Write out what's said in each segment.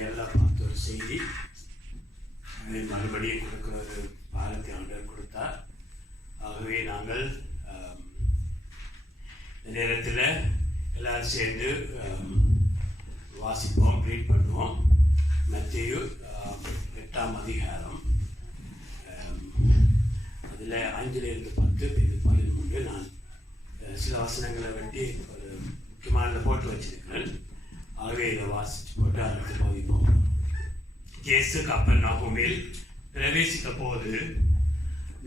எல்லாம் பார்த்த ஒரு செய்தி. மறுபடியும் கொடுக்குற ஒரு பாரத்தை ஆண்டவர் கொடுத்தார். ஆகவே நாங்கள் இந்த நேரத்தில் எல்லாரும் சேர்ந்து வாசிப்போம், ரீட் பண்ணுவோம். மத்தேயு 8ஆம் அதிகாரம், அதில் 5-10 நான் சில வசனங்களை வெட்டி ஒரு முக்கியமான போட்டு வச்சிருக்கிறேன். ஆகவே இதை வாசித்து போட்டு அடுத்து போதிப்போம். இயேசு கப்பர்நகூமில் பிரவேசித்த போது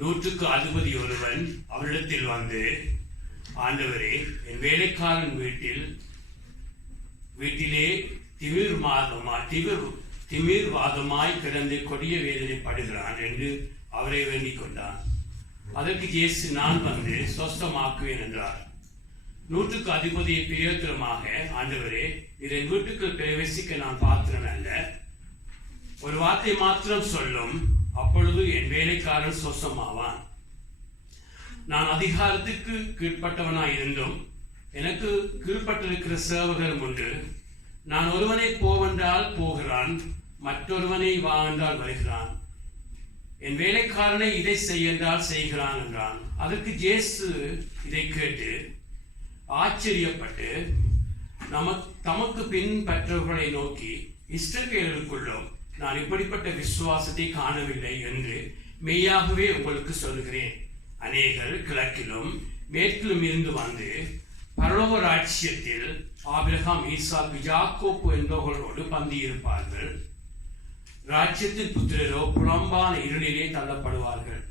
100க்கு அதிபதி ஒருவன் அவரிடத்தில் வந்து, ஆண்டவரே, என் வேலைக்காரன் வீட்டிலே திமிர்வாதமாய் கிடந்து கொடிய வேதனைப்படுகிறான் என்று அவரை வேண்டிக் கொண்டான். அதற்கு இயேசு, நான் வந்து சொஸ்தமாக்குவேன் என்றார். 100க்கு அதிபதியை பிரயோஜனமாக, ஆண்டவரே, இதன் வீட்டுக்குள் பிரவேசிக்க நான் பாத்திரன் அல்ல, ஒரு வார்த்தை மாத்திரம் சொல்லும், அப்பொழுது என் வேலைக்காரன் சொஸ்தமாவான். நான் அதிகாரத்துக்கு கீழ்பட்டவனாய் இருந்தும் எனக்கு கீழ்பட்டிருக்கிற சேவகர் உண்டு. நான் ஒருவனை போவென்றால் போகிறான், மற்றொருவனை வா என்றால் வருகிறான், என் வேலைக்காரனை இதை செய் என்றால் செய்கிறான் என்றான். அதற்கு இயேசு இதை கேட்டு ஆச்சரியப்பட்டு தமக்கு பின்பற்றவர்களை நோக்கி, இஸ்ரவேலருக்குள்ளும் நான் இப்படிப்பட்ட விசுவாசத்தை காணவில்லை என்று மெய்யாகவே உங்களுக்கு சொல்கிறேன். அநேகர் கிழக்கிலும் மேற்கிலும் இருந்து வந்து பரலோக ராஜ்யத்தில் ஆபிரகாம், ஈசாக்கு, யாக்கோப்பு என்பவர்களோடு பந்தியிருப்பார்கள். ராஜ்யத்தின் புத்திரரோ புலம்பான இருளிலே தள்ளப்படுவார்கள்.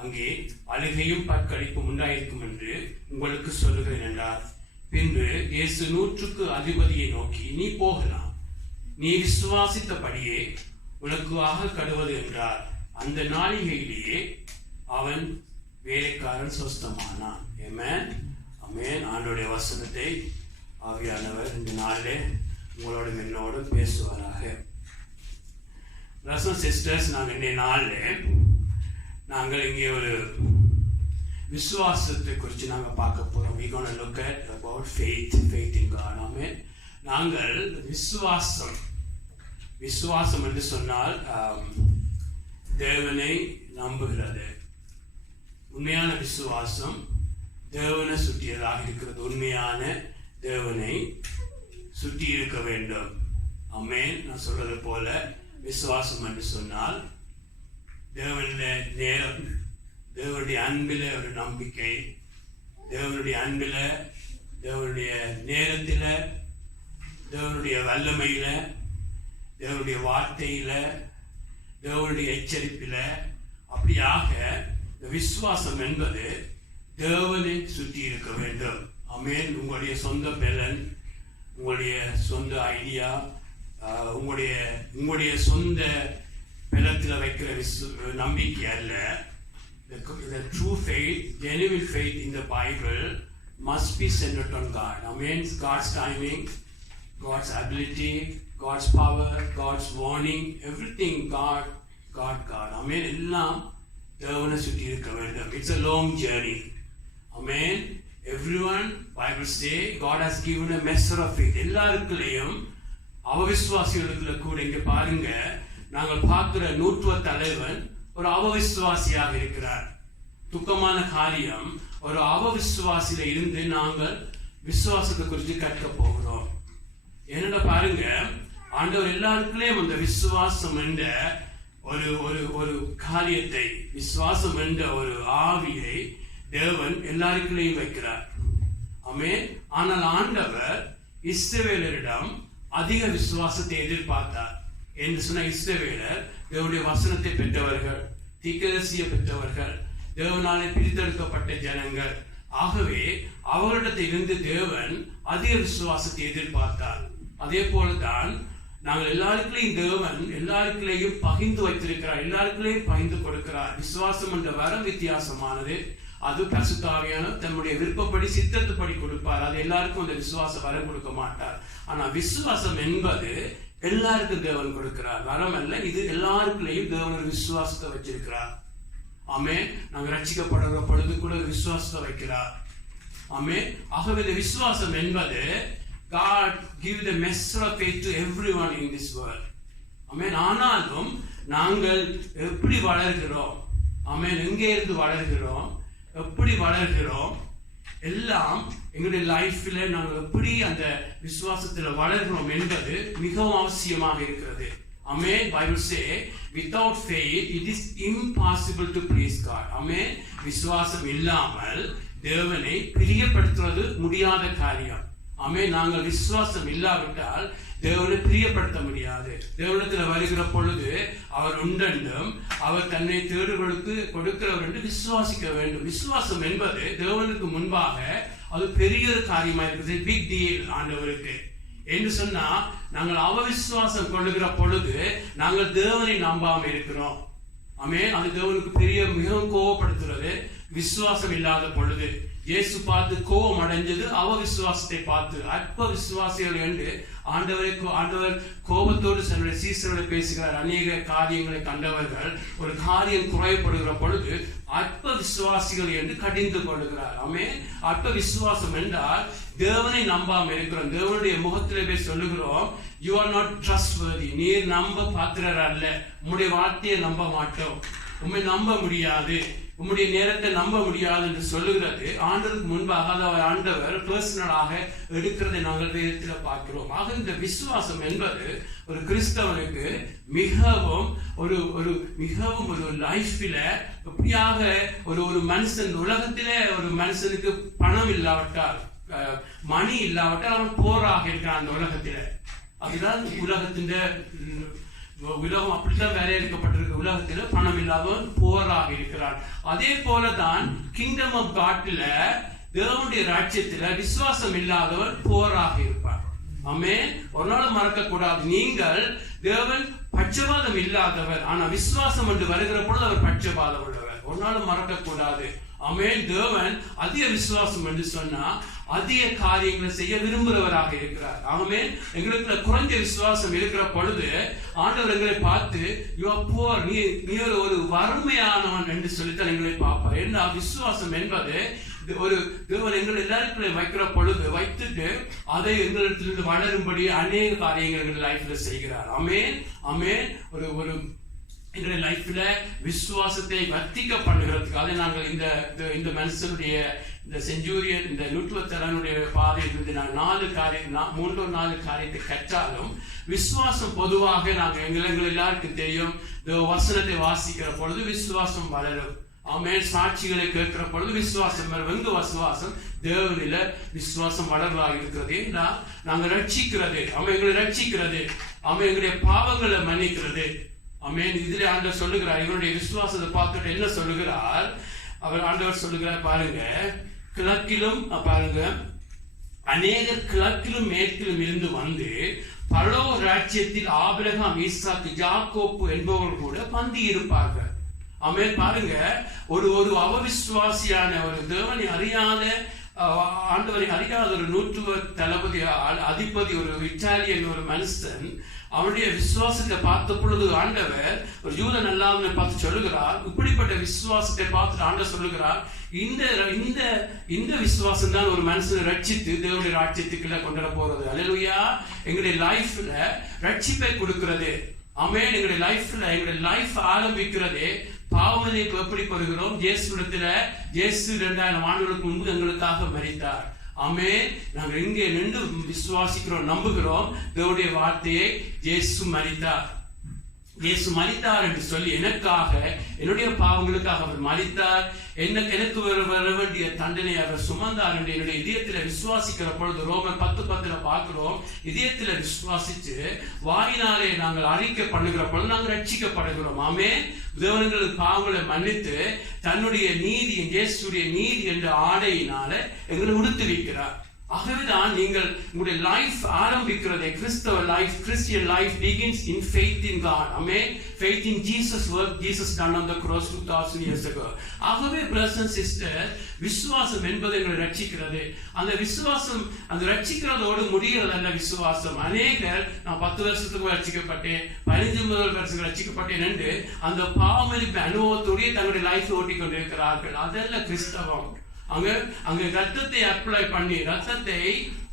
அங்கே அழுகையும் பற்கடிப்பும் உண்டாயிருக்கும் என்று உங்களுக்கு சொல்லுகிறேன் என்றார். பின்பு இயேசு 100க்கு அதிபதியை நோக்கி, நீ போகலாம், நீ விசுவாசித்தபடியே உனக்கு ஆக கடுவது என்றார். அந்த நாளிகையிலேயே அவன் வேலைக்காரன் சொஸ்தமானான். ஆமென், ஆமென். ஆண்டவருடைய வசனத்தை ஆவியானவர் இந்த நாளிலே உங்களோடும் என்னோடும் பேசுவாராக. பிரதர்ஸ் சிஸ்டர்ஸ், நாங்கள் இன்றைய நாளில் நாங்கள் இங்கே ஒரு விசுவாசத்தை குறித்து நாங்கள் பார்க்க போகிறோம். we going to look at about faith in God. ஆமென். நாங்கள் விசுவாசம் என்று சொன்னால் தேவனை நம்புகிறது. உண்மையான விசுவாசம் தேவனை சுற்றியதாக இருக்கிறது. உண்மையான தேவனை சுற்றி இருக்க வேண்டும். ஆமென். நான் சொல்றது போல விசுவாசம் என்று சொன்னால் தேவனுடைய நேரம், தேவனுடைய அன்பில் ஒரு நம்பிக்கை, தேவனுடைய அன்பில், தேவனுடைய நேரத்தில், தேவனுடைய வல்லமையில, தேவனுடைய வார்த்தையில, தேவனுடைய எச்சரிப்பில், அப்படியாக விசுவாசம் என்பது தேவனை சுற்றி இருக்க வேண்டும். ஆமென். உங்களுடைய சொந்த பலன், உங்களுடைய சொந்த ஐடியா, உங்களுடைய சொந்த பலத்தில் வைக்கிற நம்பிக்கை அல்ல. The true faith, genuine faith in the Bible must be centered on God. Amen. God's timing, God's ability, God's power, God's warning, everything God. Amen. எல்லாம் தேவனை சுற்றி இருக்க வேண்டும். It's a long journey. Amen. Everyone, Bible say, God has given a measure of faith. எல்லாருக்குள்ளேயும் அவவிசுவாசிகளுக்குள்ள கூட இங்க பாருங்க, நாங்கள் பார்க்கிற 100 தலைவன் ஒரு அவவிசுவாசியாக இருக்கிறார். துக்கமான காரியம், ஒரு அவவிசுவாசியில இருந்து நாங்கள் விசுவாசத்தை குறித்து கற்க போகிறோம். என்னடா பாருங்க, ஆண்டவர் எல்லாருக்குள்ளேயும் அந்த விசுவாசம் என்ற ஒரு காரியத்தை, விசுவாசம் என்ற ஒரு ஆவியை தேவன் எல்லாருக்குள்ளேயும் வைக்கிறார். ஆமென். ஆனால் ஆண்டவர் இஸ்ரவேலரிடம் அதிக விசுவாசத்தை எதிர்பார்த்தார். என்று சொன்ன இஸ்ரவேலர் தேவனுடைய வசனத்தை பெற்றவர்கள், தீர்க்கதரிசியை பெற்றவர்கள், தேவனாலே பிரித்தெடுக்கப்பட்ட ஜனங்கள். ஆகவே அவர்களிடத்தில் இருந்து தேவன் அதிக விசுவாசத்தை எதிர்பார்த்தார். அதே போலதான் நாங்கள் எல்லாருக்குள்ளேயும் தேவன் எல்லாருக்குள்ளேயும் பகிர்ந்து வைத்திருக்கிறார், எல்லாருக்குள்ளேயும் பகிர்ந்து கொடுக்கிறார். விசுவாசம் என்ற வரம் வித்தியாசமானது. அது பரிசுத்த ஆவியானவர் தம்முடைய விருப்பப்படி சித்தத்துப்படி கொடுப்பார். அது எல்லாருக்கும் அந்த விசுவாச வரம் கொடுக்க மாட்டார். ஆனா விசுவாசம் என்பது எல்லாருக்கும் தேவன் கொடுக்கிறார், வரம் அல்ல. இது எல்லாருக்குள்ளேயும் தேவன் ஒரு விசுவாசத்தை வச்சிருக்கிறார். ஆமென். நாங்கள் ரட்சிக்கப்படுற பொழுது கூட விசுவாசத்தை வைக்கிறார். ஆமென். ஆகவே இந்த விசுவாசம் என்பது God give the measure of faith to everyone in this world. ஆமென். ஆனாலும் நாங்கள் எப்படி வளர்கிறோம், ஆமென், எங்கே இருந்து வளர்கிறோம், எப்படி வளர்கிறோம், எல்லாம் எங்களுடைய லைஃப்ல நாங்கள் எப்படி அந்த விசுவாசத்தில் வளர்கிறோம் என்பது மிகவும் அவசியமாக இருக்கிறது. Amen. Bible say, without faith it is impossible to please God. Amen. விசுவாசம் இல்லாமல் தேவனை பிரியப்படுத்துவது முடியாத காரியம். ஆமென். நாங்கள் விசுவாசம் இல்லாவிட்டால் தேவனை பிரியப்படுத்த முடியாது. தேவனிடத்தில் வருகிற பொழுது அவர் உண்டென்றும் அவர் தன்னை தேடுகளுக்கு கொடுக்கிறவர் என்று விசுவாசிக்க வேண்டும். விசுவாசம் என்பது தேவனுக்கு முன்பாக அது பெரிய ஒரு காரியமா இருக்குது. பிக் டீல் ஆண்டவருக்கு என்று சொன்னா, நாங்கள் அவவிசுவாசம் கொள்ளுகிற பொழுது நாங்கள் தேவனை நம்பாம இருக்கிறோம். ஆமென். அது தேவனுக்கு பெரிய மிகவும் கோபப்படுத்துறது. விசுவாசம் இல்லாத பொழுது இயேசு பார்த்து கோபம் அடைஞ்சது அவவிசுவாசத்தை பார்த்து. அற்ப விசுவாசிகள் என்று ஆண்டவர் கோபத்தோடு தன்னுடைய சீசரோடு பேசுகிறார். அநேக காரியங்களை கண்டவர்கள் ஒரு காரியம் குறைபடுகிற பொழுது அற்ப விசுவாசிகள் என்று கடிந்து கொள்கிறார். ஆமென். அற்ப விசுவாசம் என்றால் தேவனை நம்பாம இருக்கிறோம். தேவனுடைய முகத்திலே போய் சொல்லுகிறோம், யூ ஆர் நாட் ட்ரஸ்ட்வர்தி, நீர் நம்ப பாத்திரர் அல்ல, உம்முடைய வார்த்தையை நம்ப மாட்டோம், உம்மை நம்ப முடியாது, உம்முடைய நேரத்தை நம்ப முடியாது என்று சொல்லுகிறது. ஆண்டவருக்கு முன்பாக அதாவது ஆண்டவர் பர்சனலாக எடுக்கிறதை நாங்கள் வேதத்தில் பார்க்கிறோம். ஆக இந்த விசுவாசம் என்பது ஒரு கிறிஸ்தவனுக்கு மிகவும் ஒரு லைஃப்ல எப்படியாக ஒரு மனுஷன் உலகத்திலே ஒரு மனுஷனுக்கு பணம் இல்லாவிட்டால் மணி இல்லாவிட்டால் அவன் போராக இருக்கிறான் அந்த உலகத்தில. அதுதான் உலகத்தின் உலகம் அப்படித்தான் வரையறுக்கப்பட்டிருக்கு. உலகத்தில் பணம் இல்லாதவன் போராக இருக்கிறான். அதே போலதான் கிங்டம் ஆஃப் காட்ல தேவனுடைய ராஜ்யத்தில் விசுவாசம் இல்லாதவன் போராக இருப்பார். ஆமென். ஒரு நாள் மறக்க கூடாது, நீங்கள் தேவன் பட்சபாதம் இல்லாதவர், ஆனா விசுவாசம் என்று வருகிற பொழுது அவர் பட்சபாதம் உள்ளவர். ஒரு நாள் மறக்க கூடாது. ஆமென். தேவன் அதிக விசுவாசம் என்று சொன்னா அதிக காரியங்களை செய்ய விரும்புகிறவராக இருக்கிறார். ஆமென். எங்களுக்கு குறைஞ்ச விசுவாசம் இருக்கிற பொழுது ஆண்டவர் எங்களை பார்த்து யூ ஆர் புவர், நீ ஒரு வறுமையானவன் என்று சொல்லித்தான் எங்களை பார்ப்பார். ஏன்னா விசுவாசம் என்பது ஒரு தேவன் எங்கள் எல்லாருக்கும் வைக்கிற பொழுது வைத்துட்டு அதை எங்களிடத்திலிருந்து வளரும்படி அநேக காரியங்கள் எங்கள் லைஃப்ல செய்கிறார். ஆமென். ஆமென். ஒரு எங்களுடைய லைஃப்ல விசுவாசத்தை வர்த்திக்க பண்ணுகிறதுக்காக நாங்கள் இந்த மனுஷனுடைய இந்த செஞ்சூரியன் இந்த நூற்றுவத்தரனுடைய பாதையிலிருந்து நாங்கள் 3-4 காரியத்தை கற்றாலும் விசுவாசம் பொதுவாக நாங்கள் எங்கள் எல்லாருக்கும் தெரியும். வசனத்தை வாசிக்கிற பொழுது விசுவாசம் வளரும். ஆமென். சாட்சிகளை கேட்கிற பொழுது விசுவாசம் வரும். எங்க விசுவாசம் தேவனில விசுவாசம் வளர்வதாக இருக்கிறது. நாங்கள் ரட்சிக்கிறது, அவன் எங்களை ரட்சிக்கிறது, அவன் எங்களுடைய பாவங்களை மன்னிக்கிறது. ஆமென். இதிலே ஆண்டவர் சொல்லுகிறார், இவருடைய விசுவாசத்தை பார்த்துட்டு என்ன சொல்லுகிறார், அவர் ஆண்டவர் சொல்லுகிறார் பாருங்க, கிழக்கிலும் பாருங்க அநேகர் கிழக்கிலும் மேற்கிலும் இருந்து வந்து பரலோக ராஜ்யத்தில் ஆபிரகாம், ஈசாக்கு, யாக்கோப்பு என்பவர்கள் கூட பந்தி இருப்பார்கள். ஆமென். பாருங்க, ஒரு அவவிசுவாசியான ஒரு தேவனை அறியாத ஆண்டவரை அறியாத ஒரு நூற்றுவ தளபதி அதிபதி ஒரு இட்டாலியன் ஒரு மனுஷன் அவனுடைய விசுவாசத்தை பார்த்த பொழுது ஆண்டவர் ஒரு யூதன் அல்லாதவனை பார்த்து சொல்லுகிறார், இப்படிப்பட்ட விசுவாசத்தை பார்த்துட்டு ஆண்டவர் சொல்லுகிறார், இந்த விசுவாசம் தான் ஒரு மனுஷனை ரட்சித்து தேவனுடைய ராஜ்யத்துக்குள்ள கொண்டு வர போறது. அல்லேலூயா. எங்களுடைய லைஃப்ல ரட்சிப்பை கொடுக்கிறது. ஆமென். எங்களுடைய லைஃப் ஆரம்பிக்கிறதே பாவமன்னிப்பு எப்படி பெறுகிறோம்? இயேசு 2000 ஆண்டுகளுக்கு முன்பு எங்களுக்காக மரித்தார். ஆமென். நாங்கள் எங்கே நின்று விசுவாசிக்கிறோம், நம்புகிறோம் தேவனுடைய வார்த்தையை. இயேசு மரித்தார் என்று சொல்லி எனக்காக, என்னுடைய பாவங்களுக்காக அவர் மரித்தார், எனக்கு வர வேண்டிய தண்டனை அவர் சுமந்தார் என்று என்னுடைய இதயத்தில் விசுவாசிக்கிற பொழுது ரோமர் 10:10 பார்க்கிறோம். இதயத்தில் விசுவாசிச்சு வாயினாலே நாங்கள் அறிக்கை பண்ணுகிற பொழுது நாங்கள் ரட்சிக்கப்படுகிறோம். ஆமென். தேவன்களுக்கு பாவங்களை மன்னித்து தன்னுடைய நீதி, இயேசுடைய நீதி என்ற ஆடையினால எங்களை உடுத்து வைக்கிறார். ஆகவேதான் நீங்கள் உங்களுடைய லைஃப் ஆரம்பிக்கிறதே கிறிஸ்தவ life, Christian life begins in faith in God. Amen. Faith in Jesus work, Jesus done on the cross 2000 years ago. ஆகவே brothers and sisters, விசுவாசம் என்பது எங்களை ரட்சிக்கிறது. அந்த விசுவாசம் அந்த ரட்சிக்கிறதோடு முடிகிறதல்ல விசுவாசம். அநேகர் நான் 10 வருஷத்துக்கு ரட்சிக்கப்பட்டேன், 15 வருஷத்துக்கு ரட்சிக்கப்பட்டேன் என்று அந்த பாவமளிப்பு அனுபவத்தோடைய தங்களுடைய லைஃப் ஓட்டி கொண்டிருக்கிறார்கள். அதல்ல கிறிஸ்தவம். அங்க ரத்தத்தை அப்ளை பண்ணி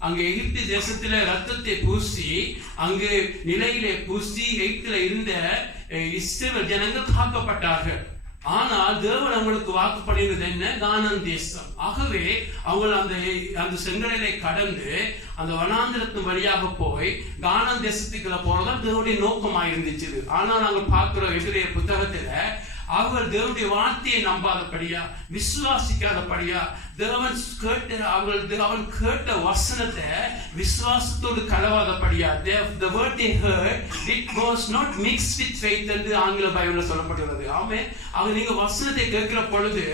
அங்கே எகிப்து தேசத்தில ரத்தத்தை பூசி அங்கு நிலையிலே பூசி எகிப்தில இருந்த இஸ்ரவேல் ஜனங்கள் காக்கப்பட்டார்கள். ஆனால் தேவன் அவங்களுக்கு வாக்கு பண்ணினது என்ன? கானான் தேசம். ஆகவே அவங்க அந்த செங்கடலை கடந்து அந்த வனாந்திரத்தின் வழியாக போய் கானான் தேசத்துக்குள்ள போறதான் தேவனுடைய நோக்கமாக இருந்துச்சு. ஆனால் நாங்கள் பார்க்கிறோம் எதிரே புத்தகத்துல அவர்கள் தேவனுடைய வார்த்தையை நம்பாதபடியா, விசுவாசிக்காதபடியா, அவன் கேட்ட வசனத்தை விசுவாசத்தோடு கலவாதபடியா, the word they heard it was not mixed with faith என்று ஆங்கில பைபிள்ல சொல்லப்பட்டுள்ளது. ஆமென். அவங்க நீங்க வசனத்தை கேட்கிற பொழுது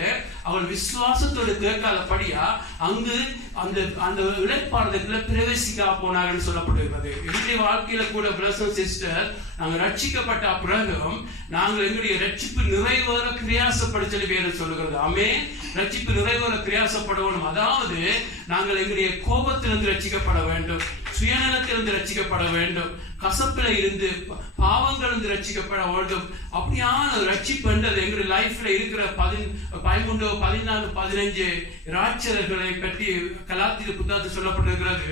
அவள் விசுவாசத்தோடு கேட்காதபடியா அங்கு அந்த இளைப்பாறுதலுக்குள்ள பிரவேசிக்க போனார்கள் சொல்லப்படுகிறது. என்னுடைய வாழ்க்கையில கூட பிரதர்ஸ் அண்ட் சிஸ்டர், நாங்கள் ரட்சிக்கப்பட்ட பிறகும் நாங்கள் எங்களுடைய ரட்சிப்பு நிறைவேற பிரயாசப்பட சொல்லி வேறு சொல்லுகிறது. ஆமென். ரட்சிப்பு நிறைவேற பிரயாசப்படணும். அதாவது நாங்கள் எங்களுடைய கோபத்திலிருந்து ரட்சிக்கப்பட வேண்டும், சுயநலத்திலிருந்து ரட்சிக்கப்பட வேண்டும், கசப்பில இருந்து பாவங்களிலிருந்து ரட்சிக்கப்பட வேண்டும். அப்படியான ரட்சிப்பு என்றது எங்களுடைய லைஃப்ல இருக்கிற 13, 14, 15 ராட்சதர்களை பற்றி கலாத்திய புத்தகத்தில் சொல்லப்பட்டிருக்கிறது.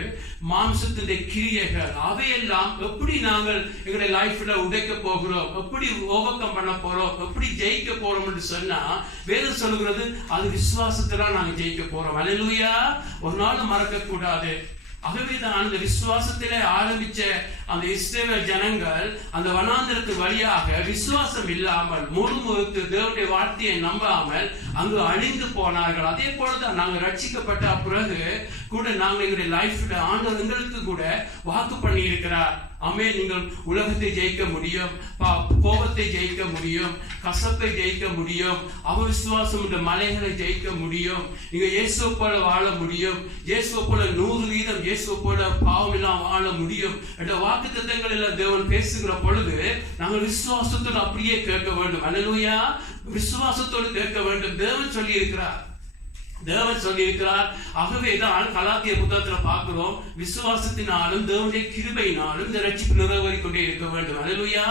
மாம்சத்தினுடைய கிரியைகள் அவையெல்லாம் எப்படி நாங்கள் எங்களுடைய லைஃப்ல உடைக்க போகிறோம், எப்படி ஓவர்கம் பண்ண போறோம், எப்படி ஜெயிக்க போறோம் என்று சொன்னா வேதம் சொல்லுகிறது அது விசுவாசத்திலாம் நாங்கள் ஜெயிக்க போறோம். அல்லேலூயா. ஒரு நாள் மறக்க கூடாது. ஆகவேதான் அந்த விசுவாசத்திலே ஆரம்பிச்ச அந்த இஸ்ரவேல் ஜனங்கள் அந்த வனாந்திரத்து வழியாக விசுவாசம் இல்லாமல் முழுமுழுத்து தேவனுடைய வார்த்தையை நம்பாமல் அங்கு அழிந்து போனார்கள். அதே போலதான் நாங்கள் ரட்சிக்கப்பட்ட பிறகு கூட நாங்கள் எங்களுடைய லைஃப்ல ஆண்டவர் எங்களுக்கு கூட வாக்கு பண்ணி இருக்கிறார். ஆமே, நீங்கள் உலகத்தை ஜெயிக்க முடியும், கோபத்தை ஜெயிக்க முடியும், கசப்பை ஜெயிக்க முடியும், அவிசுவாசம் என்ற மலைகளை ஜெயிக்க முடியும், நீங்க இயேசுவை போல வாழ முடியும், இயேசுவை போல 100% இயேசுவை போல பாவம் எல்லாம் வாழ முடியும் என்ற வாக்கு தத்தங்கள் எல்லாம் தேவன் பேசுகிற பொழுது நாங்கள் விசுவாசத்தோடு அப்படியே கேட்க வேண்டும். அல்லேலூயா. விசுவாசத்தோடு கேட்க வேண்டும். தேவன் சொல்லி இருக்கிறார். ஆகவேதான் கலாத்திய புத்தகத்தில் பார்க்கிறோம், விசுவாசத்தினாலும் தேவனுடைய கிருபையினாலும் இந்த ரட்சிப்பு நிறைவேறிக் கொண்டே இருக்க வேண்டும். அல்லேலூயா.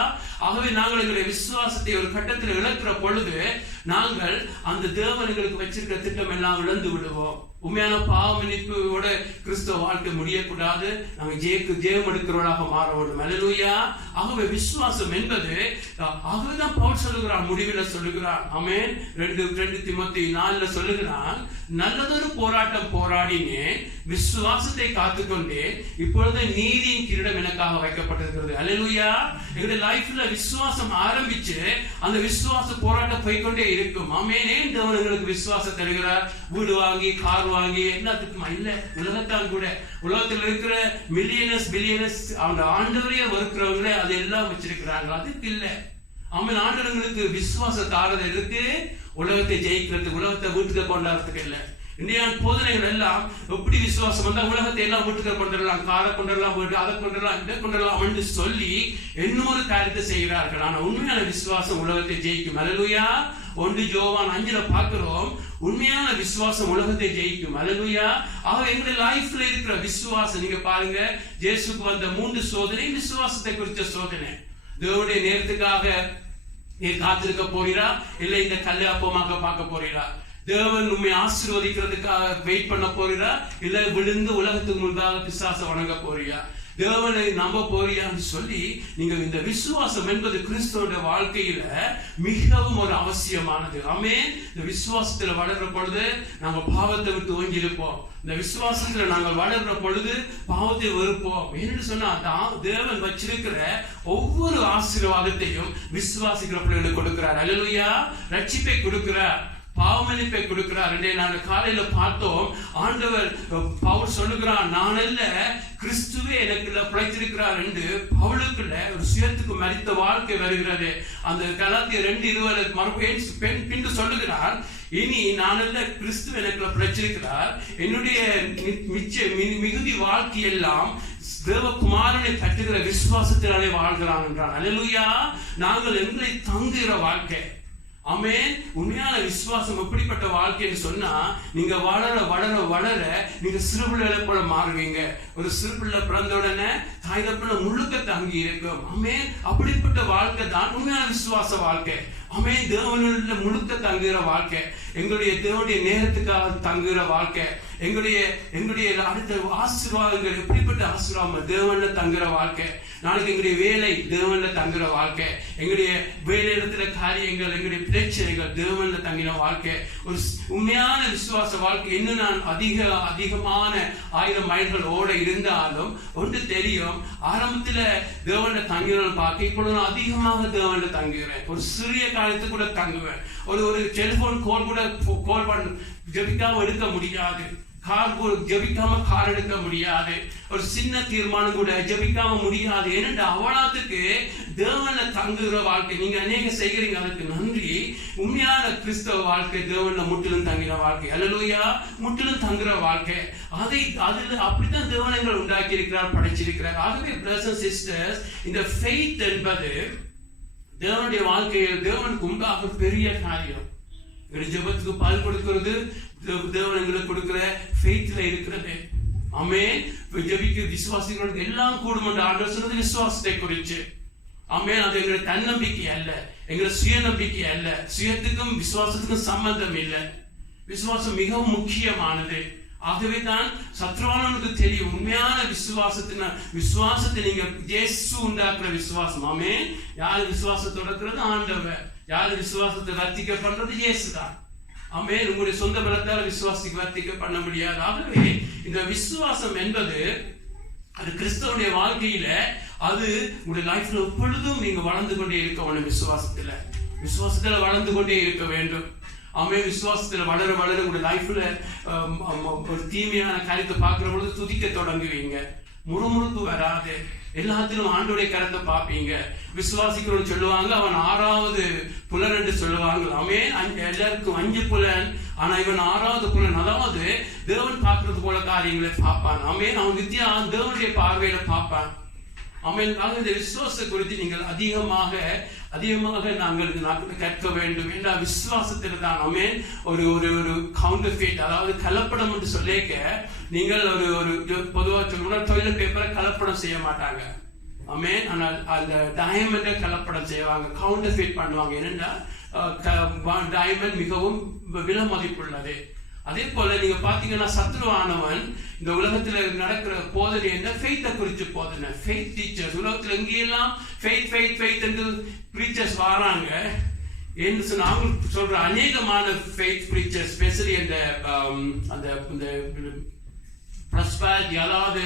ஆகவே நாங்கள் எங்களுடைய விசுவாசத்தை ஒரு கட்டத்தில் இழக்கிற பொழுது நாங்கள் அந்த தேவன் எங்களுக்கு வச்சிருக்கிற திட்டம் எல்லாம் இழந்து விடுவோம். உண்மையான பாவ மன்னிப்போட கிறிஸ்தவ வாழ்க்கை முடியக்கூடாது. நாங்கள் ஜெயம் எடுக்கிறவர்களாக மாற வேண்டும். அல்லேலூயா. ஆகவே விசுவாசம் என்பது, ஆகவேதான் பவுல் சொல்லுகிறான், முடிவில் சொல்லுகிறான். ஆமென். 2 தீமோத்தேயு 4 சொல்லுகிறான், நல்லதொரு போராட்டம் போராடினேன், விசுவாசத்தை காத்துக்கொண்டேன், இப்பொழுது நீதியின் கிரீடம் எனக்காக வைக்கப்பட்டிருக்கிறது. அல்லேலூயா. எங்களுடைய லைஃப்ல விசுவாசம் ஆரம்பிச்சு அந்த விசுவாச போராட்டம் போய்கொண்டே இருக்கும். ஆமென். ஏன் தேவன் எங்களுக்கு விசுவாசம் தருகிறார்? வீடு வாங்கி, கார் வாங்கி, எல்லாத்துக்குமா இல்ல, உலகத்தான் கூட உலகத்தில் இருக்கிற பில்லியனர்ஸ் அவங்க ஆண்டவரையே வறுக்கிறவங்களே அது எல்லாம் வச்சிருக்கிறாங்க. அதுக்கு இல்ல. ஆமென். ஆண்டவர்களுக்கு விசுவாச தாரதை இருக்கு, உலகத்தை ஜெயிக்கிறதுக்கு, உலகத்தை வீட்டுக்கு கொண்டாடுறதுக்கு இல்ல. இந்தியா போதனைகள் எல்லாம் எப்படி விசுவாசம் வந்தா உலகத்தை எல்லாம் வீட்டுக்கு கொண்டுடலாம், காரை கொண்டுடலாம், வீட்டு அதை கொண்டுடலாம், இதை கொண்டுடலாம் என்று சொல்லி இன்னொரு காரியத்தை செய்கிறார்கள். ஆனா உண்மையான விசுவாசம் உலகத்தை ஜெயிக்கும். அல்லேலூயா. 1 யோவான் 5 பார்க்கிறோம், உண்மையான விசுவாசம் உலகத்தை ஜெயிக்கும். அல்லேலூயா. ஆக எங்களுடைய லைஃப்ல இருக்கிற விசுவாசம், நீங்க பாருங்க, இயேசுக்கு வந்த 3 சோதனை விசுவாசத்தை குறித்த சோதனை. தேவனுடைய நேரத்துக்காக நீ காத்திருக்க போறீரா, இல்லை இந்த கல்லை அப்பமாக பார்க்க போறீரா? தேவன் உண்மை ஆசீர்வதிக்கிறதுக்காக வெயிட் பண்ண போறீரா, இல்ல விழுந்து உலகத்துக்கு முன்பாக பிசாசை வணங்க போறியா? தேவனை நம்ப போறியான்னு சொல்லி நீங்க இந்த விசுவாசம் என்பது கிறிஸ்துவோட வாழ்க்கையில மிகவும் ஒரு அவசியமானது. ஆமென். இந்த விசுவாசத்துல வளர்ற பொழுது நாங்க பாவத்தை விட்டு ஓங்கி இருப்போம். இந்த விசுவாசத்துல நாங்கள் வளர்ற பொழுது பாவத்தை வெறுப்போம். என்று சொன்னா தேவன் வச்சிருக்கிற ஒவ்வொரு ஆசீர்வாதத்தையும் விசுவாசிக்கிற பிள்ளைகளுக்கு கொடுக்கிறார். அல்லேலூயா. ரட்சிப்பை கொடுக்கிறார், பாவமன்னிப்பை கொடுக்கிறார். நாங்கள் காலையில பார்த்தோம், ஆண்டவர் பவுல் சொல்லுகிறான், நான் அல்ல கிறிஸ்துவே எனக்குள்ள பிழைத்திருக்கிறார் என்று பவுலுக்குள்ள ஒரு சுயத்துக்கு மரித்த வாழ்க்கை வருகிறது. அந்த கலாத்தியர் 2:20 மறுபடியும் பின்பு சொல்லுகிறார், இனி நான் அல்ல கிறிஸ்து எனக்குள்ள பிழைச்சிருக்கிறார், என்னுடைய மிகுதி வாழ்க்கை எல்லாம் தேவகுமாரனை கட்டுகிற விசுவாசத்தினாலே வாழ்கிறான் என்றான். அல்லேலூயா. நாங்கள் எங்களை தங்குகிற வாழ்க்கை, ஆமென். உண்மையான விசுவாசம் எப்படிப்பட்ட வாழ்க்கைன்னு சொன்னா, நீங்க வளர வளர வளர நீங்க சிறுபிள்ளை போல மாறுவீங்க. ஒரு சிறுபிள்ளை பிறந்த உடனே தாய் தகப்பன முழுக்க தங்கி இருக்கும். ஆமென். அப்படிப்பட்ட வாழ்க்கை தான் உண்மையான விசுவாச வாழ்க்கை. ஆமென். தேவனுள்ள முழுக்க தங்குகிற வாழ்க்கை, எங்களுடைய தேவனுடைய நேரத்துக்காக தங்குகிற வாழ்க்கை, எங்களுடைய அடுத்த ஆசீர்வாதங்கள் எப்படிப்பட்ட ஆசீர்வாதம் தேவன்ல தங்குகிற வாழ்க்கை. நாளைக்கு எங்களுடைய வேலை தேவன்ல தங்குற வாழ்க்கை, எங்களுடைய வேலை இடத்துல காரியங்கள், எங்களுடைய பிரச்சனைகள் தேவன்ல தங்கின வாழ்க்கை. ஒரு உண்மையான விசுவாச வாழ்க்கை. இன்னும் நான் அதிகமான 1000 மைல்கள் ஓட இருந்தாலும் ஒன்று தெரியும், ஆரம்பத்துல தேவன்ல தங்குகிறேன் பார்க்க, இப்பொழுது நான் அதிகமாக தேவன்ல தங்குகிறேன். ஒரு சிறிய காலத்துக்கு கூட தங்குவேன். ஒரு டெலிபோன் கால் கூட கால் பண்ண ஜெபிக்காம எடுக்க முடியாது, ஜெபிக்காம கார் எடுக்க முடியாது, ஒரு சின்ன தீர்மானம் கூட ஜெபிக்காம முடியாது. ஏனென்றா அவ்வளவுக்கு தேவன்ல தங்குகிற வாழ்க்கை. நீங்க அநேக செய்கிறீங்க, அதுக்கு நன்றி. உண்மையான கிறிஸ்தவ வாழ்க்கை தேவன்ல முற்றிலும் தங்குகிற வாழ்க்கை. அல்லேலூயா. முற்றிலும் தங்குகிற வாழ்க்கை. அப்படித்தான் தேவன் எங்களை உண்டாக்கி இருக்கிறார், படைச்சிருக்கிறார். ஆகவே பிரதர்ஸ் அண்ட் சிஸ்டர்ஸ், இந்த ஃபெய்த் என்பது தேவனுடைய வாழ்க்கையில் தேவனுக்கு உண்டாக பெரிய காரியம். ஜெபத்துக்கு பால் கொடுக்கிறது தேவன் எங்களுக்கு கொடுக்கிற ஃபெய்த்ல இருக்கிறது. ஆமென். ஜெபிக்க விசுவாசிகளுக்கு எல்லாம் கூடும் என்று ஆண்டவர் சொன்னது விசுவாசத்தை குறித்து. ஆமென். அது எங்களுடைய தன்னம்பிக்கை அல்ல, எங்களுடைய சுயநம்பிக்கை அல்ல. சுயத்துக்கும் விசுவாசத்துக்கும் சம்பந்தம் இல்லை. விசுவாசம் மிகவும் முக்கியமானது. ஆகவே தான் சத்ருவானுக்கு தெரியும் உண்மையான விசுவாசத்தை நீங்க இயேசு உண்டாக்குற விசுவாசம். ஆமென். யாரு விசுவாசத்தோட இருக்கிறது? ஆண்டவர். யாரு விசுவாசத்தை வர்த்திக்க பண்றது? இயேசுதான். ஆமென். உங்களுடைய சொந்த பலத்தால் விசுவாசிக்கு வர்த்திக்க பண்ண முடியாது. ஆகவே இந்த விசுவாசம் என்பது அது கிறிஸ்தவனுடைய வாழ்க்கையில அது உங்களுடைய லைஃப்ல எப்பொழுதும் நீங்க வளர்ந்து கொண்டே இருக்க வேண்டும். விசுவாசத்துல வளர்ந்து கொண்டே இருக்க வேண்டும். ஆமென். விசுவாசத்துல வளர வளர உங்களுடைய லைஃப்ல ஒரு தீமையான காரியத்தை பார்க்கிற பொழுது துதிக்க தொடங்குவீங்க. முறுமுறுப்பு வராது. எல்லாத்திலும் ஆண்டோடைய கரத்தை பார்ப்பீங்க. விசுவாசிக்கிறோம் சொல்லுவாங்க, அவன் 6வது புலன் என்று சொல்லுவாங்க. ஆமென். எல்லாருக்கும் 5 புலன், ஆனா இவன் 6வது புலன். அதாவது தேவன் பார்க்கறது போல காரியங்களை பார்ப்பான். ஆமென். அவன் வித்தியா தேவனுடைய பார்வையில பார்ப்பான். ஆமென். இந்த விசுவாசத்தை குறித்து நீங்கள் அதிகமாக நாங்கள் கற்க வேண்டும். என்ற விசுவாசத்தில் தான் ஆமென் ஒரு கவுண்டர்ஃபீட், அதாவது கலப்படம் என்று சொல்லிக்க, நீங்கள் ஒரு பொதுவாக சொல்லணும், டொய்லெட் பேப்பரை கலப்படம் செய்ய மாட்டாங்க. ஆமென். ஆனால் அந்த டயமண்டை கலப்படம் செய்வாங்க, கவுண்டர்ஃபீட் பண்ணுவாங்க. ஏனென்றா டயமண்ட் மிகவும் விலை மதிப்புள்ளது. அதே போல நீங்க பாத்தீங்கன்னா சத்ருவானவன் இந்த உலகத்துல நடக்கிற போதனை என்ன? ஃபெய்த்தை குறித்து போதனை. ஃபெய்த் டீச்சர்ஸ் உலகத்துல எங்கெல்லாம் ஃபெய்த் என்று பிரீச்சர்ஸ் வராங்க என்று சொன்ன அவங்க சொல்ற அநேகமான ஃபெய்த் பிரீச்சர்ஸ், ஸ்பெஷலி அந்த ப்ராஸ்பரிட்டி, அதாவது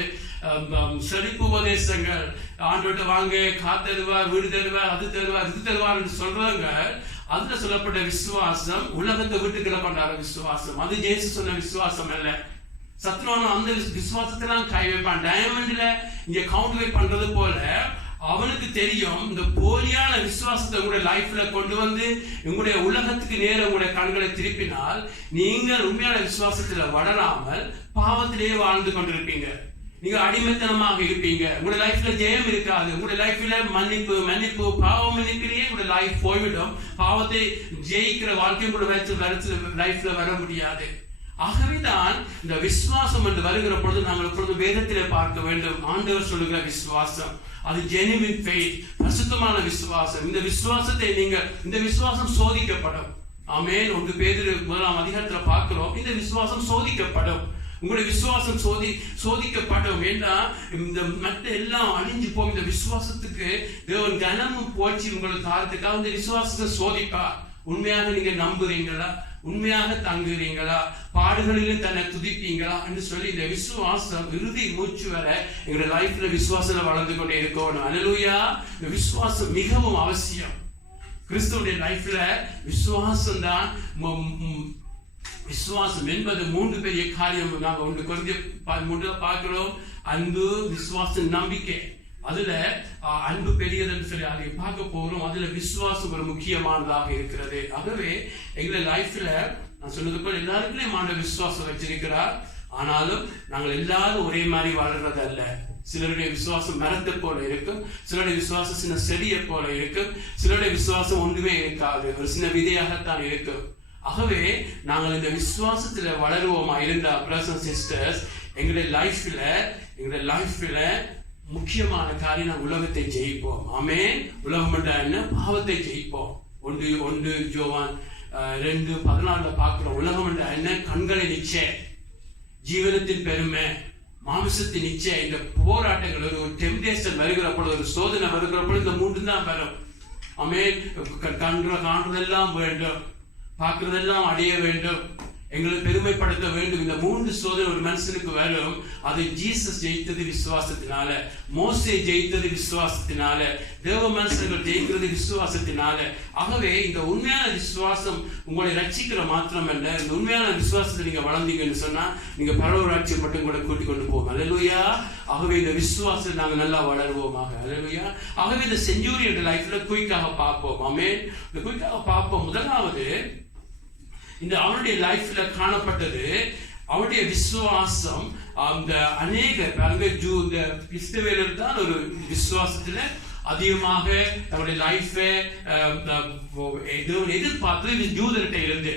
செழிப்பு உபதேசங்கள், ஆண்டோட்ட வாங்க, காத்தருவார், வீடு தருவார், அது தருவார், இது தருவார் என்று சொல்றாங்க. அதுல சொல்லப்பட்ட விசுவாசம் உலகத்தை விட்டுக்கிட பண்ற விசுவாசம். அது இயேசு சொன்ன விசுவாசம் அல்ல. சத்ருவானும் அந்த விசுவாசத்தெல்லாம் கை வைப்பான். டயமண்ட்ல இங்க கவுண்ட் பண்றது போல அவனுக்கு தெரியும், இந்த போலியான விசுவாசத்தை உங்களுடைய லைஃப்ல கொண்டு வந்து உங்களுடைய உலகத்துக்கு நேரம் உங்களுடைய கண்களை திருப்பினால் நீங்கள் உண்மையான விசுவாசத்துல வளராமல் பாவத்திலேயே வாழ்ந்து கொண்டிருப்பீங்க. நீங்க அடிமைத்தனமாக இருப்பீங்க. உங்களுடைய லைஃப்ல ஜெயம் இருக்காது. உங்களுடைய லைஃப்ல மன்னிப்பு பாவம் மன்னிப்பிலேயே உங்களுடைய லைஃப் போய்விடும். பாவத்தை ஜெயிக்கிற வாழ்க்கையும் கூட லைஃப்ல வர முடியாது. ஆகவேதான் இந்த விசுவாசம் என்று வருகிற பொழுது நாங்கள் இப்பொழுது வேதத்திலே பார்க்க வேண்டும். ஆண்டவர் சொல்லுகிற விசுவாசம் அது ஜெனுவின் ஃபெய்த், பரிசுத்தமான விசுவாசம். இந்த விசுவாசம் சோதிக்கப்படும். ஆமென். 1 பேதுரு 1ஆம் அதிகாரத்துல பார்க்கிறோம், இந்த விசுவாசம் சோதிக்கப்படும். உங்களுடைய விசுவாசம் சோதிக்கப்படும். ஏன்னா இந்த மற்ற எல்லாம் அழிஞ்சு போகும். இந்த விசுவாசத்துக்கு தேவன் கனமும் போச்சு உங்களுக்கு தாரத்துக்காக இந்த விசுவாசத்தை சோதிப்பா. உண்மையாக நீங்க நம்புறீங்களா? உண்மையாக தங்குறீங்களா? பாடுகளிலும் தன்னை துதிப்பீங்களா என்று சொல்லி இந்த விசுவாசம் இறுதி மூச்சு வர எங்களுடைய லைஃப்ல விசுவாசத்துல வளர்ந்து கொண்டே இருக்கணும். அல்லேலூயா. இந்த விசுவாசம் மிகவும் அவசியம். கிறிஸ்துவுடைய லைஃப்ல விசுவாசம் தான். விசுவாசம் என்பது 3 பெரிய காரியம். நாங்க 1 கொரிந்தியர் பார்க்கிறோம். அன்பு, விசுவாசம், நம்பிக்கை. அதுல அன்பு பெரியது என்று சொல்லி அதை பார்க்க போறோம். அதுல விசுவாசம் ஒரு முக்கியமானதாக இருக்கிறது. ஆகவே எங்களை லைஃப்ல நான் சொன்னது போல எல்லாருக்குமே ஆண்டவர் விசுவாசம் வச்சிருக்கிறார். ஆனாலும் நாங்கள் எல்லாரும் ஒரே மாதிரி வளர்றது அல்ல. சிலருடைய விசுவாசம் மரத்தை போல இருக்கும், சிலருடைய விசுவாசம் சின்ன செடியை போல இருக்கும், சிலருடைய விசுவாசம் ஒன்றுமே இருக்காது, ஒரு சின்ன விதையாகத்தான் இருக்கும். ஆகவே நாங்கள் இந்த விசுவாசத்துல வளருவோமா இருந்தா பிரதர்ஸ் அண்ட் சிஸ்டர்ஸ், எங்களுடைய லைஃப்ல முக்கியமான காரியம் நான் உலகத்தை ஜெயிப்போம். ஆமென். உலகம் என்ன? பாவத்தை ஜெயிப்போம். 1 யோவான் 2:14 பார்க்கிறோம். உலகம் என்ன? கண்களை நிச்சயம், ஜீவனத்தின் பெருமை, மாமிசத்தின் நிச்சயம். இந்த போராட்டங்கள், ஒரு டெம்டேஷன் வருகிற பொழுது, ஒரு சோதனை வருகிற பொழுது இந்த 3 தான் வரும். ஆமென். காண்றதெல்லாம் வேண்டும், பார்க்கிறதெல்லாம் அடைய வேண்டும், எங்களை பெருமைப்படுத்த வேண்டும். இந்த 3 சோதனை ஒரு மனுஷனுக்கு வரும். அதை ஜீசஸ் ஜெயித்தது விசுவாசத்தினால, மோசே ஜெயித்தது விசுவாசத்தினால, தேவ மனுஷர்கள் ஜெயிக்கிறது விசுவாசத்தினால. ஆகவே இந்த உண்மையான விசுவாசம் உங்களை ரட்சிக்கிற மாத்திரம் அல்ல, இந்த உண்மையான விசுவாசத்தை நீங்க வளர்ந்தீங்கன்னு சொன்னா நீங்க பரவராட்சியம் மட்டும் கூட கூட்டிக் கொண்டு போவோம். அல்லேலூயா. ஆகவே இந்த விசுவாசத்தை நாங்க நல்லா வளருவோமாக. அல்லேலூயா. ஆகவே இந்த செஞ்சூரியன் லைஃப்ல குயிக்காக பார்ப்போம். ஆமென். இந்த குயிக்காக பார்ப்போம். முதலாவது, இந்த அவனுடைய லைஃப்ல காணப்பட்டது அவருடைய விசுவாசம். அந்த அநேக இந்த கிறிஸ்தவர்கள் தான் ஒரு விசுவாசத்துல அதிகமாக அவருடைய லைஃபை எதிர்பார்த்து ஜூதர்கிட்ட இருந்து.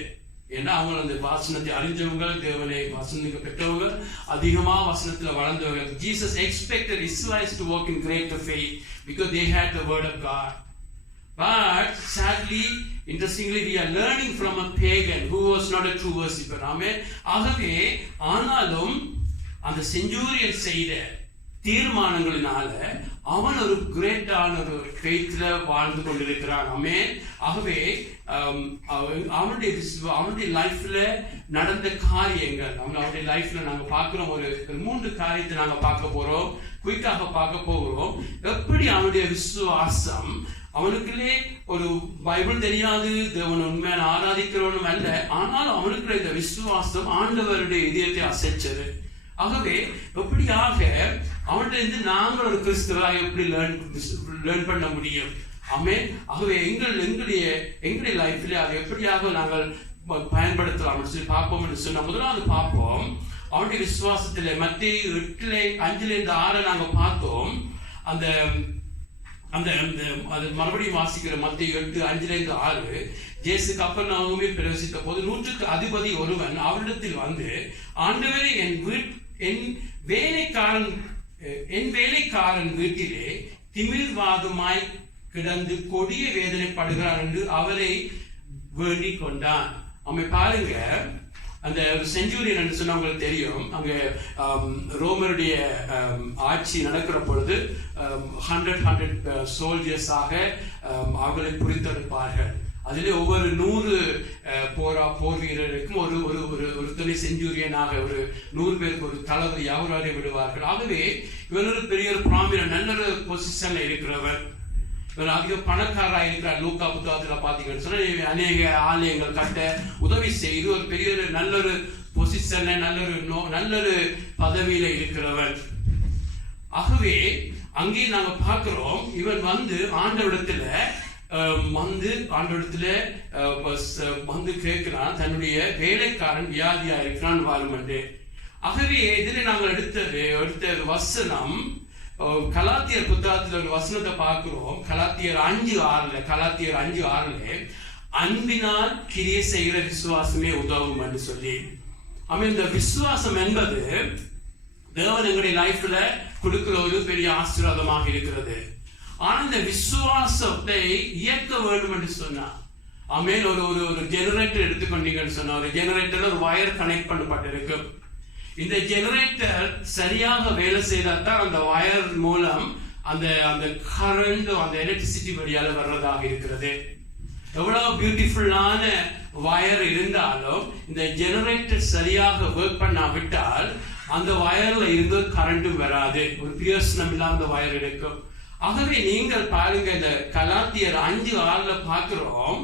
ஏன்னா அவங்க அந்த வாசனத்தை அறிஞ்சவங்க, தேவனை வசனத்துக்கு பெற்றவங்க, அதிகமா வசனத்துல வளர்ந்தவங்க. Jesus expected Israelites to walk in greater faith because they had the word of God. But sadly, interestingly, we are learning from a pagan who was not a true worshipper. Amen. ஆகவே ஆனாலும் அந்த Centurion செய்த தீர்மானங்களினால அவன் ஒரு கிரேட்டான ஒரு ஃபெய்த்ல வாழ்ந்து கொண்டிருக்கிறான். ஆமென். ஆகவே அவனுடைய லைஃப்ல நடந்த காரியங்கள், அவனுடைய லைஃப்ல நாங்க பார்க்கிறோம். ஒரு 3 காரியத்தை நாங்க பார்க்க போறோம், குயிக்காக பார்க்க போகிறோம். எப்படி அவனுடைய விசுவாசம், அவனுக்குள்ளே ஒரு பைபிள் தெரியாது, தேவன் உண்மையான ஆராதிக்கிறவனும் அல்ல, ஆனால் அவனுக்குள்ள இந்த விசுவாசம் ஆண்டவருடைய இதயத்தை அசைச்சது. ஆகவே எப்படியாக அவன்கிட்ட இருந்து நாங்கள் ஒரு கிறிஸ்துவராக எப்படி லேர்ன் பண்ண முடியும்? ஆமென். ஆகவே எங்களுடைய லைஃப்ல அதை எப்படியாக நாங்கள் பயன்படுத்தலாம் சொல்லி பார்ப்போம் என்று சொன்ன முதலாவது பார்ப்போம். அவனுடைய விசுவாசத்துல மத்தேயு 8:5-6 நாங்க பார்த்தோம். அந்த அந்த அது மறுபடியும் வாசிக்கிற மத்தேயு 8:5-6, இயேசு கப்பர்நகூமில் பிரவேசித்த போது 100க்கு அதிபதி ஒருவன் அவரிடத்தில் வந்து, ஆண்டவரே, என் வேலைக்காரன் வீட்டிலே திமிர்வாதமாய் கிடந்து கொடிய வேதனைப்படுகிறார் என்று அவரை வேண்டிக் கொண்டான். அவன் பாருங்க, அந்த செஞ்சூரியன் என்று சொன்னா உங்களுக்கு தெரியும், அங்க ரோமருடைய ஆட்சி நடக்கிற பொழுது 100 சோல்ஜர்ஸாக அவர்களை புரித்தெடுப்பார்கள். அதிலே ஒவ்வொரு 100 போர் வீரருக்கும் ஒரு துணை செஞ்சூரியனாக ஒரு 100 பேருக்கு ஒரு தளபதி யாவராலே விடுவார்கள். ஆகவே இவர் ஒரு பெரிய ஒரு ப்ராமினன்ட் நல்ல ஒரு பொசிஷன்ல இருக்கிறவர், இவர் அதிக பணக்காரராக இருக்கிறார். லூக்கா புத்தகத்துல பாத்தீங்கன்னு சொன்னா அநேக ஆலயங்கள் கட்ட உதவி செய்து ஒரு பெரிய நல்ல ஒரு பொசிஷன்ல நல்ல ஒரு பதவியில இருக்கிறவர். ஆகவே அங்கே நாங்க பார்க்கிறோம், இவன் வந்து ஆண்டவரிடத்துல வந்து கேட்கிறான், தன்னுடைய வேலைக்காரன் வியாதியா இருக்கிறான் வாருமண்டு. ஆகவே இதில் நாங்கள் எடுத்த வசனம் கலாத்தியர் புத்தகத்தில் ஒரு வசனத்தை பார்க்கிறோம். கலாத்தியர் 5:6 அன்பினால் கிரியை செய்கிற விசுவாசமே உதவும் என்று சொல்லி. இந்த விசுவாசம் என்பது தேவன் எங்களுடைய லைஃப்ல கொடுக்கிற ஒரு பெரிய ஆசீர்வாதமாக இருக்கிறது. ஆனா இந்த விசுவாசத்தை இயக்க வேண்டும் என்று சொன்னா, ஒரு ஜெனரேட்டர் எடுத்துக்கொண்டீங்கன்னு சொன்னா, ஒரு ஜெனரேட்டர்ல ஒரு வயர் கனெக்ட் பண்ணப்பட்டிருக்கும். இந்த ஜெனரேட்டர் சரியாக வேலை செய்தால் தான் அந்த வயர் மூலம் அந்த கரண்ட், அந்த எலக்ட்ரிசிட்டி வழியால வர்றதாக இருக்கிறது. எவ்வளவு பியூட்டிஃபுல்லான வயர் இருந்தாலும் இந்த ஜெனரேட்டர் சரியாக ஒர்க் பண்ணாவிட்டால் அந்த வயர்ல இருந்து கரண்ட்டும் வராது, ஒரு பிரியோசனம் இல்லாத வயர் இருக்கும். ஆகவே நீங்கள் பாருங்க, இந்த கலாத்தியர் 5:6 பார்க்கிறோம்,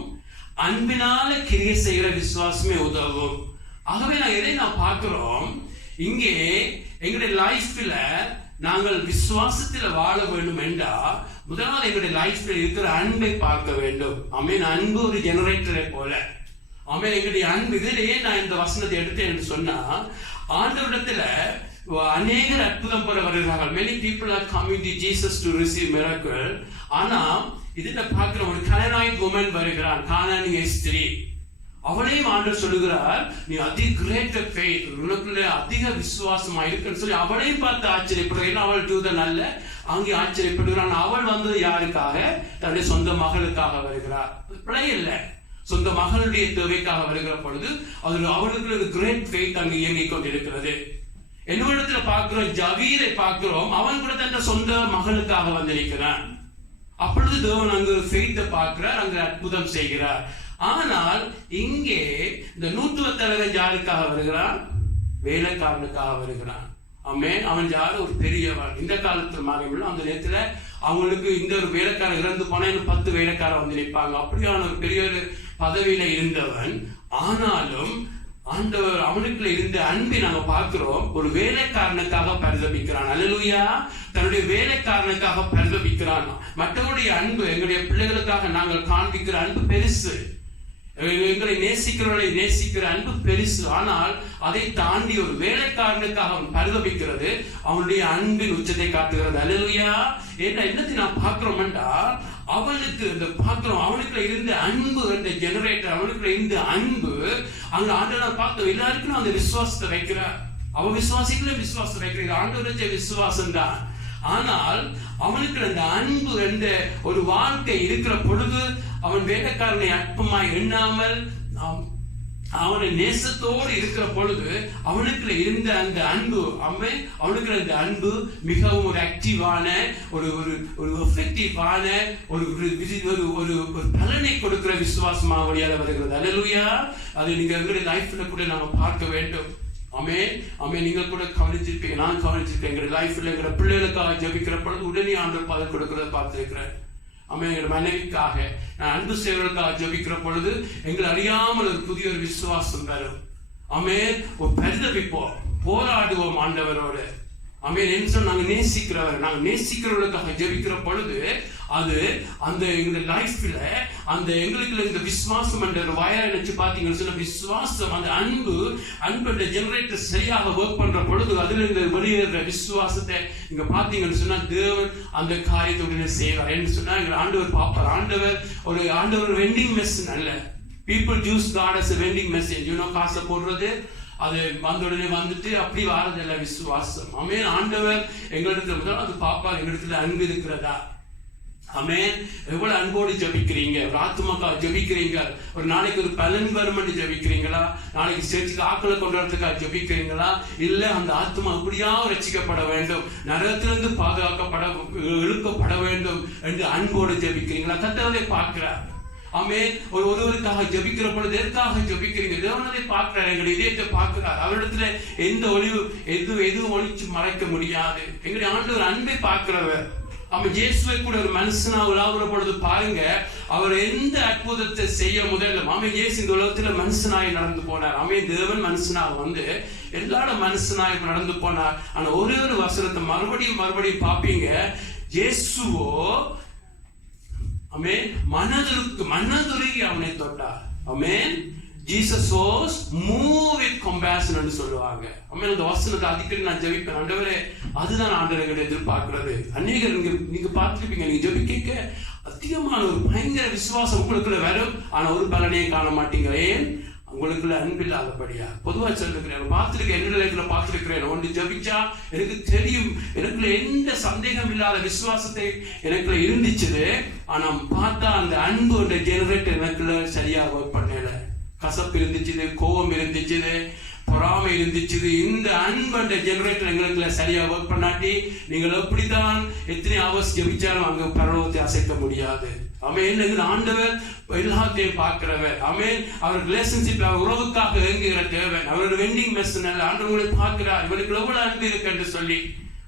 அன்பினால கிரியை செய்கிற விசுவாசமே உதவும். ஆகவே எதை பார்க்கிறோம், இங்கே எங்களுடைய லைஃப்ல நாங்கள் விசுவாசத்துல வாழ வேண்டும் என்றால் முதலாவது எங்களுடைய லைஃப்ல இருக்கிற அன்பை பார்க்க வேண்டும். அன்பு ஒரு ஜெனரேட்டரை போல. எங்களுடைய அன்பு, இதிலேயே நான் இந்த வசனத்தை எடுத்தேன் என்று சொன்னா, ஆண்டவரிடத்துல அநேகர் அற்புதம் பெற வருகிறார்கள். many people are coming to Jesus to receive miracle. ஆனா இதுல பார்க்கிற ஒரு கனானாயிட் woman வருகிறான், கானானிய ஸ்திரீ. அவளையும் ஆண்டவர் சொல்லுகிறார், நீ கிரேட்டர் ஃபெய்த், உனக்குள்ள அதிக விசுவாசமா இருக்குன்னு சொல்லி அவளையும் பார்த்து ஆச்சரியப்படுகிறான். அவள் தூதன் அல்ல, அங்கே ஆச்சரியப்படுகிறான். அவள் வந்தது யாருக்காக? தன்னுடைய சொந்த மகளுக்காக வருகிறார். பிழை இல்லை, சொந்த மகளுடைய தேவைக்காக வருகிற பொழுது அவளுக்கு ஒரு கிரேட் ஃபெய்த் அங்கு இயங்கிக் கொண்டிருக்கிறது. என்னிடத்துல பார்க்கிறோம், ஜவீரை பார்க்கிறோம், அவன் கூட தன் சொந்த மகளுக்காக வந்திருக்கிறான். அப்பொழுது தேவன் அங்கு ஃபெய்த்தை பார்க்கிறார், அங்கு அற்புதம் செய்கிறார். ஆனால் இங்கே இந்த 125 யாருக்காக வருகிறான்? வேலைக்காரனுக்காக வருகிறான். ஆமென். அவன் யாரு? ஒரு பெரியவன். இந்த காலத்தில் மாறியுள்ள அந்த நேரத்துல அவங்களுக்கு இந்த ஒரு வேலைக்காரன் இறந்து போனா 10 வேலைக்காரன் வந்து நிற்பாங்க. அப்படியான ஒரு பெரிய ஒரு பதவியில இருந்தவன். ஆனாலும் ஆண்டவர் அவனுக்குள்ள இருந்த அன்பை நாங்க பார்க்கிறோம். ஒரு வேலைக்காரனுக்காக பரிதபிக்கிறான். அல்லேலூயா. தன்னுடைய வேலைக்காரனுக்காக பரிதபிக்கிறான். மற்றவருடைய அன்பு, எங்களுடைய பிள்ளைகளுக்காக நாங்கள் காண்பிக்கிற அன்பு பெருசு, எங்களை நேசிக்கிறவர்களை நேசிக்கிற அன்பு பெருசு. ஆனால் அதை தாண்டி ஒரு வேலைக்காரனுக்காக அவன் பரிதபிக்கிறது அவனுடைய அன்பின் உச்சத்தை காட்டுகிறது. அல்லேலூயா. என்னத்தை நான் பார்க்கிறோம்டா, அவனுக்கு இந்த பார்க்கிறோம், அவனுக்குள்ள இருந்த அன்பு, அந்த ஜெனரேட்டர், அவனுக்குள்ள இருந்த அன்பு அங்க ஆண்டவர் பார்த்தோம். எல்லாருக்கும் அந்த விசுவாசத்தை வைக்கிறார். அவன் விசுவாசிகளும் விசுவாசத்தை வைக்கிறார். ஆண்டவர் வச்ச விசுவாசம் தான். ஆனால் அவனுக்கு அந்த அன்பு என்ற ஒரு வாழ்க்கை இருக்கிற பொழுது அவன் வேலைக்காரனை அற்பமாய் எண்ணாமல் அவனை நேசத்தோடு இருக்கிற பொழுது அவனுக்குள்ள இருந்த அந்த அன்பு, அவனுக்கு அந்த அன்பு மிகவும் ஒரு ஆக்டிவான, ஒரு ஒரு எஃபெக்டிவான, ஒரு பலனை கொடுக்கிற விசுவாசமாக வழியாக வருகிறது. அல்லேலூயா. அதை நீங்க எங்களுடைய லைஃப்ல கூட நாம பார்க்க வேண்டும். ஆமென். ஆமென். நீங்கள் கூட கவனிச்சிருப்பீங்க, நான் கவனிச்சிருக்கேன். எங்களுடைய லைஃப்ல எங்களோட பிள்ளைகளுக்காக ஜெபிக்கிற பொழுது உடனே ஆண்டவர் பதில் கொடுக்கிறத பார்த்திருக்கிறேன். ஆமென். எங்களோட மனைவிக்காக நான் அன்பு செய்வதற்காக ஜெபிக்கிற பொழுது எங்களை அறியாமல் ஒரு புதிய ஒரு விசுவாசம் வரும். ஆமென். ஒரு பரிதபிப்போம், போராடுவோம் ஆண்டவரோடு. ஆமென். என்ன சொன்னா, நாங்க நேசிக்கிறவர்களுக்காக ஜெபிக்கிற பொழுது அது அந்த எங்களுடைய லைஃப்ல அந்த எங்களுக்கு இந்த விசுவாசம் என்ற ஒரு வயரை நினைச்சு பாத்தீங்கன்னு சொன்ன விசுவாசம், அந்த அன்புடைய ஜெனரேட்டர் சரியாக ஒர்க் பண்ற பொழுது அதுல இந்த வெளியேற விசுவாசத்தை நீங்க பாத்தீங்கன்னு சொன்னா தேவன் அந்த காரியத்துடனே செய்வார். என்று சொன்னா எங்க ஆண்டவர் பார்ப்பார். ஆண்டவர் வெண்டிங் மெஷின் அல்ல. People use God as a vending machine. காசை போடுறது, அது வந்தவுடனே வந்துட்டு அப்படி வாரதில்லை விசுவாசம். ஆமென். ஆண்டவர் எங்களிடத்துல முதல்ல அது பார்ப்பார், எங்களிடத்துல அன்பு இருக்கிறதா. ஆமென். எவ்வளவு அன்போடு ஜெபிக்கிறீங்க, ஒரு ஆத்துமாக்கா ஜெபிக்கிறீங்க, ஒரு நாளைக்கு ஒரு பலன் வருமென்று ஜெபிக்கிறீங்களா, நாளைக்கு சேர்த்துக்கு ஆக்களை கொண்டு வரதுக்காக ஜெபிக்கிறீங்களா, இல்ல அந்த ஆத்மா எப்படியாவது ரட்சிக்கப்பட வேண்டும், நரகத்திலிருந்து பாதுகாக்கப்பட இழுக்கப்பட வேண்டும் என்று அன்போடு ஜெபிக்கிறீங்களா? கர்த்தரை பார்க்கிறார். ஆமென். ஒருவருக்காக ஜெபிக்கிற பொழுது எதற்காக ஜெபிக்கிறீங்க? தேவனதை பார்க்கிறார், எங்களுடைய இதயத்தை பார்க்கிறார். அவரிடத்துல எந்த ஒளிவு எதுவும் ஒளிச்சு மறைக்க முடியாது. எங்களுடைய ஆண்டவர் அன்பை பார்க்கிறவர். அவன் இயேசுவை கூட ஒரு மனுஷனா உலாவுற பொழுது பாருங்க, அவர் எந்த அற்புதத்தை செய்ய முதல்ல இயேசு இந்த உலகத்துல மனுஷனாய் நடந்து போனார். தேவன் மனுஷனாக வந்து எல்லாரும் மனுஷனாய் நடந்து போனார். ஆனா ஒரே ஒரு வசனத்தை மறுபடியும் பார்ப்பீங்க, இயேசுவோ மனதுருகி அவனை தொட்டார். ஆமென். Jesus was moved with compassion என்று சொல்லுவாங்க. ஆமென். அந்த வசனத்தை அடிக்கடி நான் ஜெபிப்பேன். ஆண்டவரே, அதுதான் ஆண்டவரை எதிர்பார்க்கிறது. அநேகர் நீங்க பார்த்திருப்பீங்க, நீங்க ஜெபிக்க அதிகமான ஒரு பயங்கர விசுவாசம் உங்களுக்குள்ள வரும், ஆனா ஒரு பலனையே காண மாட்டீங்க. ஏன்? உங்களுக்குள்ள அன்பில்லாதபடியா. பொதுவா சொல்லுகிறேன், பார்த்திருக்கேன், என்னுடைய லைஃப்ல பார்த்திருக்கிறேன். ஒன்று ஜெபிச்சா எனக்கு தெரியும், எனக்குள்ள எந்த சந்தேகம் இல்லாத விசுவாசத்தை எனக்குள்ள இருந்துச்சு. ஆனா பார்த்தா அந்த அன்பு ஜெனரேட்டர் எனக்குள்ள சரியா ஒர்க் பண்ணல. கசப்பு இருந்துச்சு, கோபம் இருந்துச்சு, பொறாமை இருந்துச்சு. இந்த அன்பு ஜெனரேட்டர் எங்களுக்குள்ள சரியா ஒர்க் பண்ணாட்டி நீங்கள் எப்படித்தான் எத்தனை ஹவர்ஸ் ஜெபிச்சாலும் அங்க பரலோகத்தை அசைக்க முடியாது. ஆமென். ஆண்டவர் எல்லாத்தையும் பார்க்கிறவர். ஆமென். அவர் ரிலேஷன்ஷிப், அவர் உறவுக்காக இயங்குகிற தேவன். அவரோட வெண்டிங் மெஷின் அல்ல. ஆண்டவர்களை பார்க்கிறார், இவனுக்கு எவ்வளவு அன்பு இருக்கு என்று சொல்லி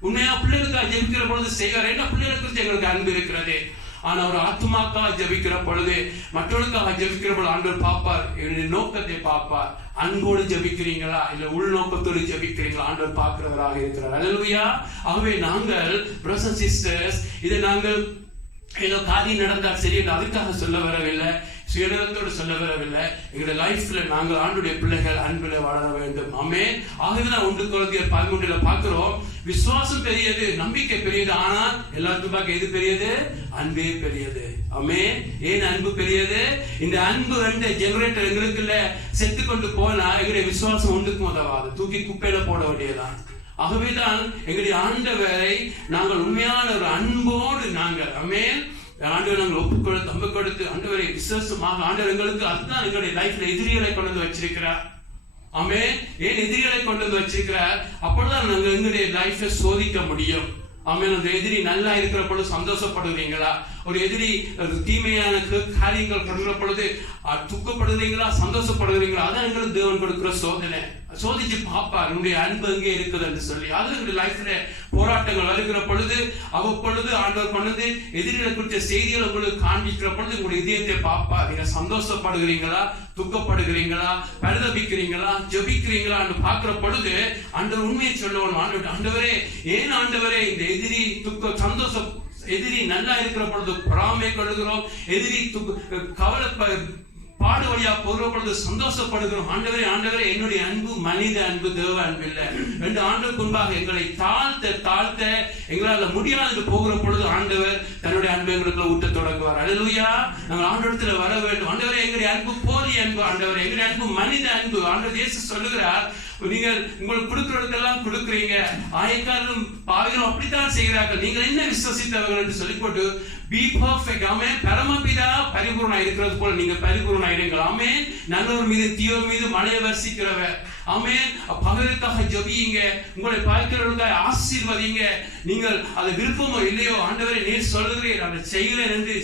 உண்மையா பிள்ளைகளுக்காக ஜெபிக்கிற பொழுது செய்வார். என்ன பிள்ளைகளுக்கு எங்களுக்கு அன்பு இருக்கிறது. ஆனா ஒரு ஆத்மாக்காக ஜெபிக்கிற பொழுது, மற்றவர்களுக்காக ஜெபிக்கிற பொழுது ஆண்டவர் பார்ப்பார், என்னுடைய நோக்கத்தை பார்ப்பார். அன்போடு ஜெபிக்கிறீங்களா இல்ல உள்நோக்கத்தோடு ஜெபிக்கிறீங்களா? ஆண்டவர் பார்க்கிறவராக இருக்கிறார். அல்லேலூயா. ஆகவே நாங்கள் brothers and sisters, இதை நாங்கள் ஏதோ காரியம் நடந்தால் சரி என்று அதுக்காக சொல்ல வரவில்லை. சுயநலத்தோடு சொல்ல வரவில்லை. எங்களுடைய லைஃப்ல நாங்கள் ஆண்டுடைய பிள்ளைகள் அன்பில் வளர வேண்டும். ஆமென். ஆகவேதான் 1 கொரிந்தியர் 13 பார்க்கிறோம், விசுவாசம் பெரியது, நம்பிக்கை பெரியது, ஆனால் எல்லாத்துக்கும் பார்க்க எது பெரியது? அன்பே பெரியது. ஆமென். ஏன் அன்பு பெரியது? இந்த அன்பு ஜெனரேட்டர் எங்களுக்குள்ள செத்து கொண்டு போனா எங்களுடைய விசுவாசம் ஒன்றுக்கும் உதவாது, தூக்கி குப்பையில போட வேண்டியதான். ஆகவேதான் எங்களுடைய ஆண்டவரை நாங்கள் உண்மையான ஒரு அன்போடு நாங்கள் ஆமென் ஆண்டவர் நாங்கள் ஒப்புக்கொடுத்து நம்ப கொடுத்து ஆண்டவரை விசுவாசமாக ஆண்டவர் எங்களுக்கு அதுதான் எங்களுடைய லைஃப்ல எதிரிகளை கொண்டு வந்து வச்சிருக்கிறார். ஆமென். ஏன் எதிரிகளை கொண்டு வந்து வச்சிருக்கிறார்? அப்பொழுதுதான் நாங்கள் எங்களுடைய லைஃபை சோதிக்க முடியும். ஆமென். அந்த எதிரி நல்லா இருக்கிற பொழுது சந்தோஷப்படுகிறீங்களா? ஒரு எதிரி தீமையான காரியங்கள் பண்ணுற பொழுது துக்கப்படுகிறீங்களா, சந்தோஷப்படுகிறீங்களா? அதான் எங்களுக்கு தேவன் கொடுக்கிற சோதனை. சோதிச்சு பாப்பார் உன்னுடைய அன்பு எங்கே இருக்குது என்று சொல்லி. அது எங்களுடைய லைஃப்ல போராட்டங்கள் வருகிற பொழுது அவ்வப்பொழுது ஆண்டவர் கொண்டு எதிரிகளை குறித்த செய்திகளை உங்களுக்கு காண்பிக்கிற பொழுது உங்களுடைய இதயத்தை பாப்பா. நீங்க சந்தோஷப்படுகிறீங்களா, துக்கப்படுகிறீங்களா, பரிதபிக்கிறீங்களா, ஜெபிக்கிறீங்களா என்று பார்க்கிற பொழுது ஆண்டவர் உண்மையை சொல்லுவோம். ஆண்டவரே, ஏன் ஆண்டவரே இந்த எதிரி துக்க சந்தோஷம், எதிரி நல்லா இருக்கிற பொழுது பொறாமை கொள்கிறோம், எதிரி கவலை பாடு வழியா போகிற பொழுது சந்தோஷப்படுகிறோம். ஆண்டவரே ஆண்டவரே, என்னுடைய அன்பு மனித அன்பு, தேவ அன்பு இல்லை. 2 ஆண்டுக்கு முன்பாக எங்களை தாழ்த்த எங்களால் முடியாது போகிற பொழுது ஆண்டவர் தன்னுடைய அன்பு எங்களுக்குள்ள ஊட்ட தொடங்குவார். அல்லேலூயா. நாங்கள் ஆண்டவரத்துல வர வேண்டும். ஆண்டவரே, எங்களுடைய அன்பு போதிய அன்பு. ஆண்டவரே, எங்களுடைய அன்பு மனித அன்பு. ஆண்டவர் இயேசு சொல்லுகிறார், நீங்கள் உங்களுக்கு கொடுக்கிறதுக்கெல்லாம் கொடுக்குறீங்க, ஆயக்காரரும் பாவிகளும் அப்படித்தான் செய்கிறார்கள், நீங்கள் என்ன விசுவசித்தவர்கள் என்று சொல்லி போட்டு be perfect. ஆமென். பரமபிதா பரிபூர்ணா இருக்கிறது போல நீங்க பரிபூர்ணா இருங்கள். ஆமென். நல்லவர் மீது தீயோர் மீது மழையை வர்ஷிக்கிறவர். ஆமென். பகலுக்காக ஜெபியுங்க, உங்களை பார்க்கிறவர்களுக்காக ஆசீர்வதிங்க. நீங்கள் அது விருப்பமோ இல்லையோ ஆண்டவரே நீர் சொல்லுகிறீர், அதை செய்கிறேன் என்று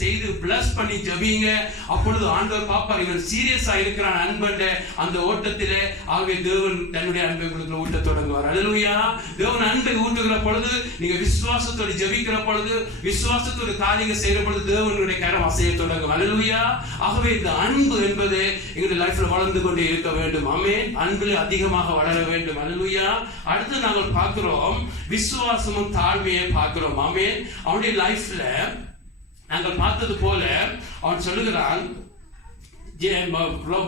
செய்து பிளஸ் பண்ணி ஜெபியுங்க. அப்பொழுது ஆண்டவர் பாப்பார், இவன் சீரியஸா இருக்கிறான் அன்பண்ட அந்த ஓட்டத்திலே. ஆகவே தேவன் தன்னுடைய அன்பை உங்களுக்கு ஊட்ட தொடங்குவார். அல்லேலூயா. தேவன் அன்பை ஊட்டுகிற பொழுது, நீங்க விசுவாசத்தோடு ஜெபிக்கிற பொழுது, விசுவாசத்தோடு காரியங்கள் செய்கிற பொழுது தேவனுடைய கரம் அசைய தொடங்கும். அல்லேலூயா. ஆகவே இந்த அன்பு என்பது எங்களுடைய லைஃப்ல வளர்ந்து கொண்டே இருக்க வேண்டும். ஆமென். அன்பில் அதிகமாக வளர வேண்டும். அல்லேலூயா. அடுத்து நாங்கள் பார்க்கிறோம் விசுவாசமும் தாழ்மையை பார்க்கிறோம். ஆமென். அவனுடைய லைஃப்ல நாங்கள் பார்த்தது போல அவன் சொல்லுகிறான்,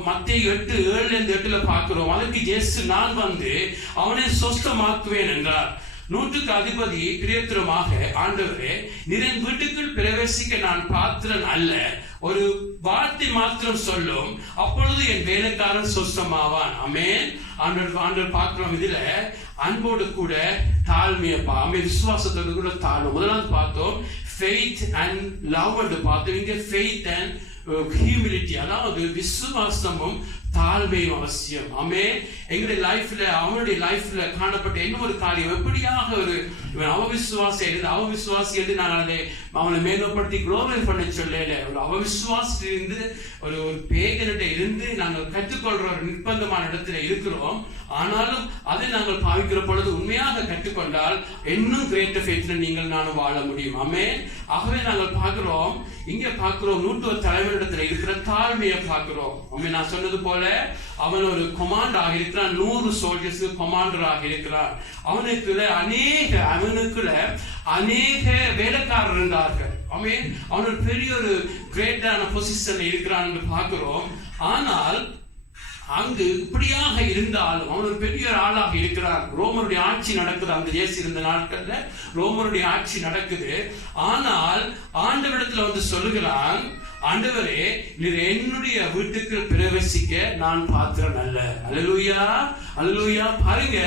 மத்தேயு 8:7-8 பார்க்கிறோம். அதற்கு இயேசு, நான் வந்து அவனை சொஸ்தமாக்குவேன் என்றார். 100க்கு அதிபதி பிரியத்திரமாக, ஆண்டவரே, நீரின் வீட்டுக்குள் பிரவேசிக்க நான் பாத்திரன் அல்ல, ஒரு வார்த்தை மாத்திரம் சொல்லும், அப்பொழுது என் வேலைக்காரன் சொஸ்தமாவான். ஆமென். ஆண்டவர் பார்க்கிறோம் இதுல அன்போடு கூட தாழ்மையப்பா. ஆமென். விசுவாசத்தோடு கூட தாழ்வு. முதலாவது பார்த்தோம் faith and love என்று பார்த்தோம். இங்க faith and humility, அதாவது விசுவாசமும் தாழ்மையும் அவசியம். ஆமென். எங்களுடைய லைஃப்ல அவனுடைய லைஃப்ல காணப்பட்ட இன்னொரு காரியம், எப்படியாக ஒரு அவவிசுவாசி என்று நான் அவனை மேலப்படுத்தி குளோரிஃபை பண்ண சொல்லல. ஒரு அவவிசுவாசிலிருந்து ஒரு பேகனிட்ட இருந்து நாங்கள் கற்றுக்கொள்ற ஒரு நிர்பந்தமான இடத்துல இருக்கிறோம். ஆனாலும் அதை நாங்கள் பாவிக்கிற பொழுது உண்மையாக கற்றுக்கொண்டால் இன்னும் கிரேட்டர் ஃபெய்த்ல நீங்கள் நானும் வாழ முடியும். ஆமென். ஆகவே நாங்கள் பார்க்கிறோம், இங்க பார்க்கிறோம் 100 தலைவரிடத்துல இருக்கிற தாழ்மையை பார்க்கிறோம். ஆமென். நான் சொன்னது போல அவன் ஒரு கமாண்டராக இருக்கிறான், 100 சோல்ஜர்ஸ் கமாண்டராக இருக்கிறான். அவனுக்குள்ள அநேக வேலைக்காரர் இருந்தார்கள். ஆமென். அவன் பெரிய ஒரு கிரேட்டான பொசிஷன்ல இருக்கிறான் என்று பார்க்கிறோம். ஆனால் அங்கு இப்படியாக இருந்தாலும் அவன் ஒரு பெரிய ஆளாக இருக்கிறான். ரோமருடைய ஆட்சி நடக்குது. அந்த இயேசு இருந்த நாட்கள்ல ரோமருடைய ஆட்சி நடக்குது. ஆனால் ஆண்டவரிடத்துல வந்து சொல்லுகிறான், ஆண்டவரே, நீர் என்னுடைய வீட்டுக்கு பிரவேசிக்க நான் பாத்திரன் அல்ல. அல்லேலூயா. அல்லேலூயா. பாருங்க,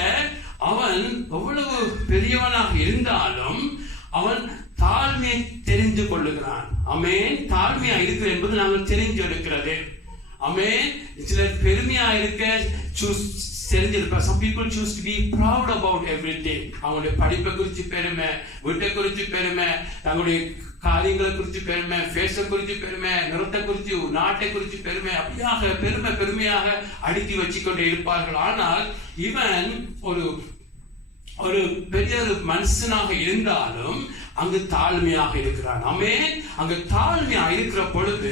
அவன் எவ்வளவு பெரியவனாக இருந்தாலும் அவன் தாழ்மையை தெரிந்து கொள்ளுகிறான். ஆமென். தாழ்மையா இருக்கிற என்பது நாங்கள் தெரிஞ்சு எடுக்கிறது. ஆமென். சிலர் பெருமையா இருக்க தெரிஞ்சிருப்பார். Some people choose to be proud about everything. அவங்களுடைய படிப்பை குறித்து பெருமை, வீட்டை குறித்து பெருமை, தங்களுடைய காரியங்களை குறித்து பெருமை, ஃபேஸை குறித்து பெருமை, நிறத்தை குறித்து, நாட்டை குறித்து பெருமை, அப்படியாக பெருமையாக அடுக்கி வச்சுக்கொண்டே இருப்பார்கள். ஆனால் இவன் ஒரு ஒரு பெரிய ஒரு மனுஷனாக இருந்தாலும் அங்கு தாழ்மையாக இருக்கிறான். ஆமென். அங்கு தாழ்மையா இருக்கிற பொழுது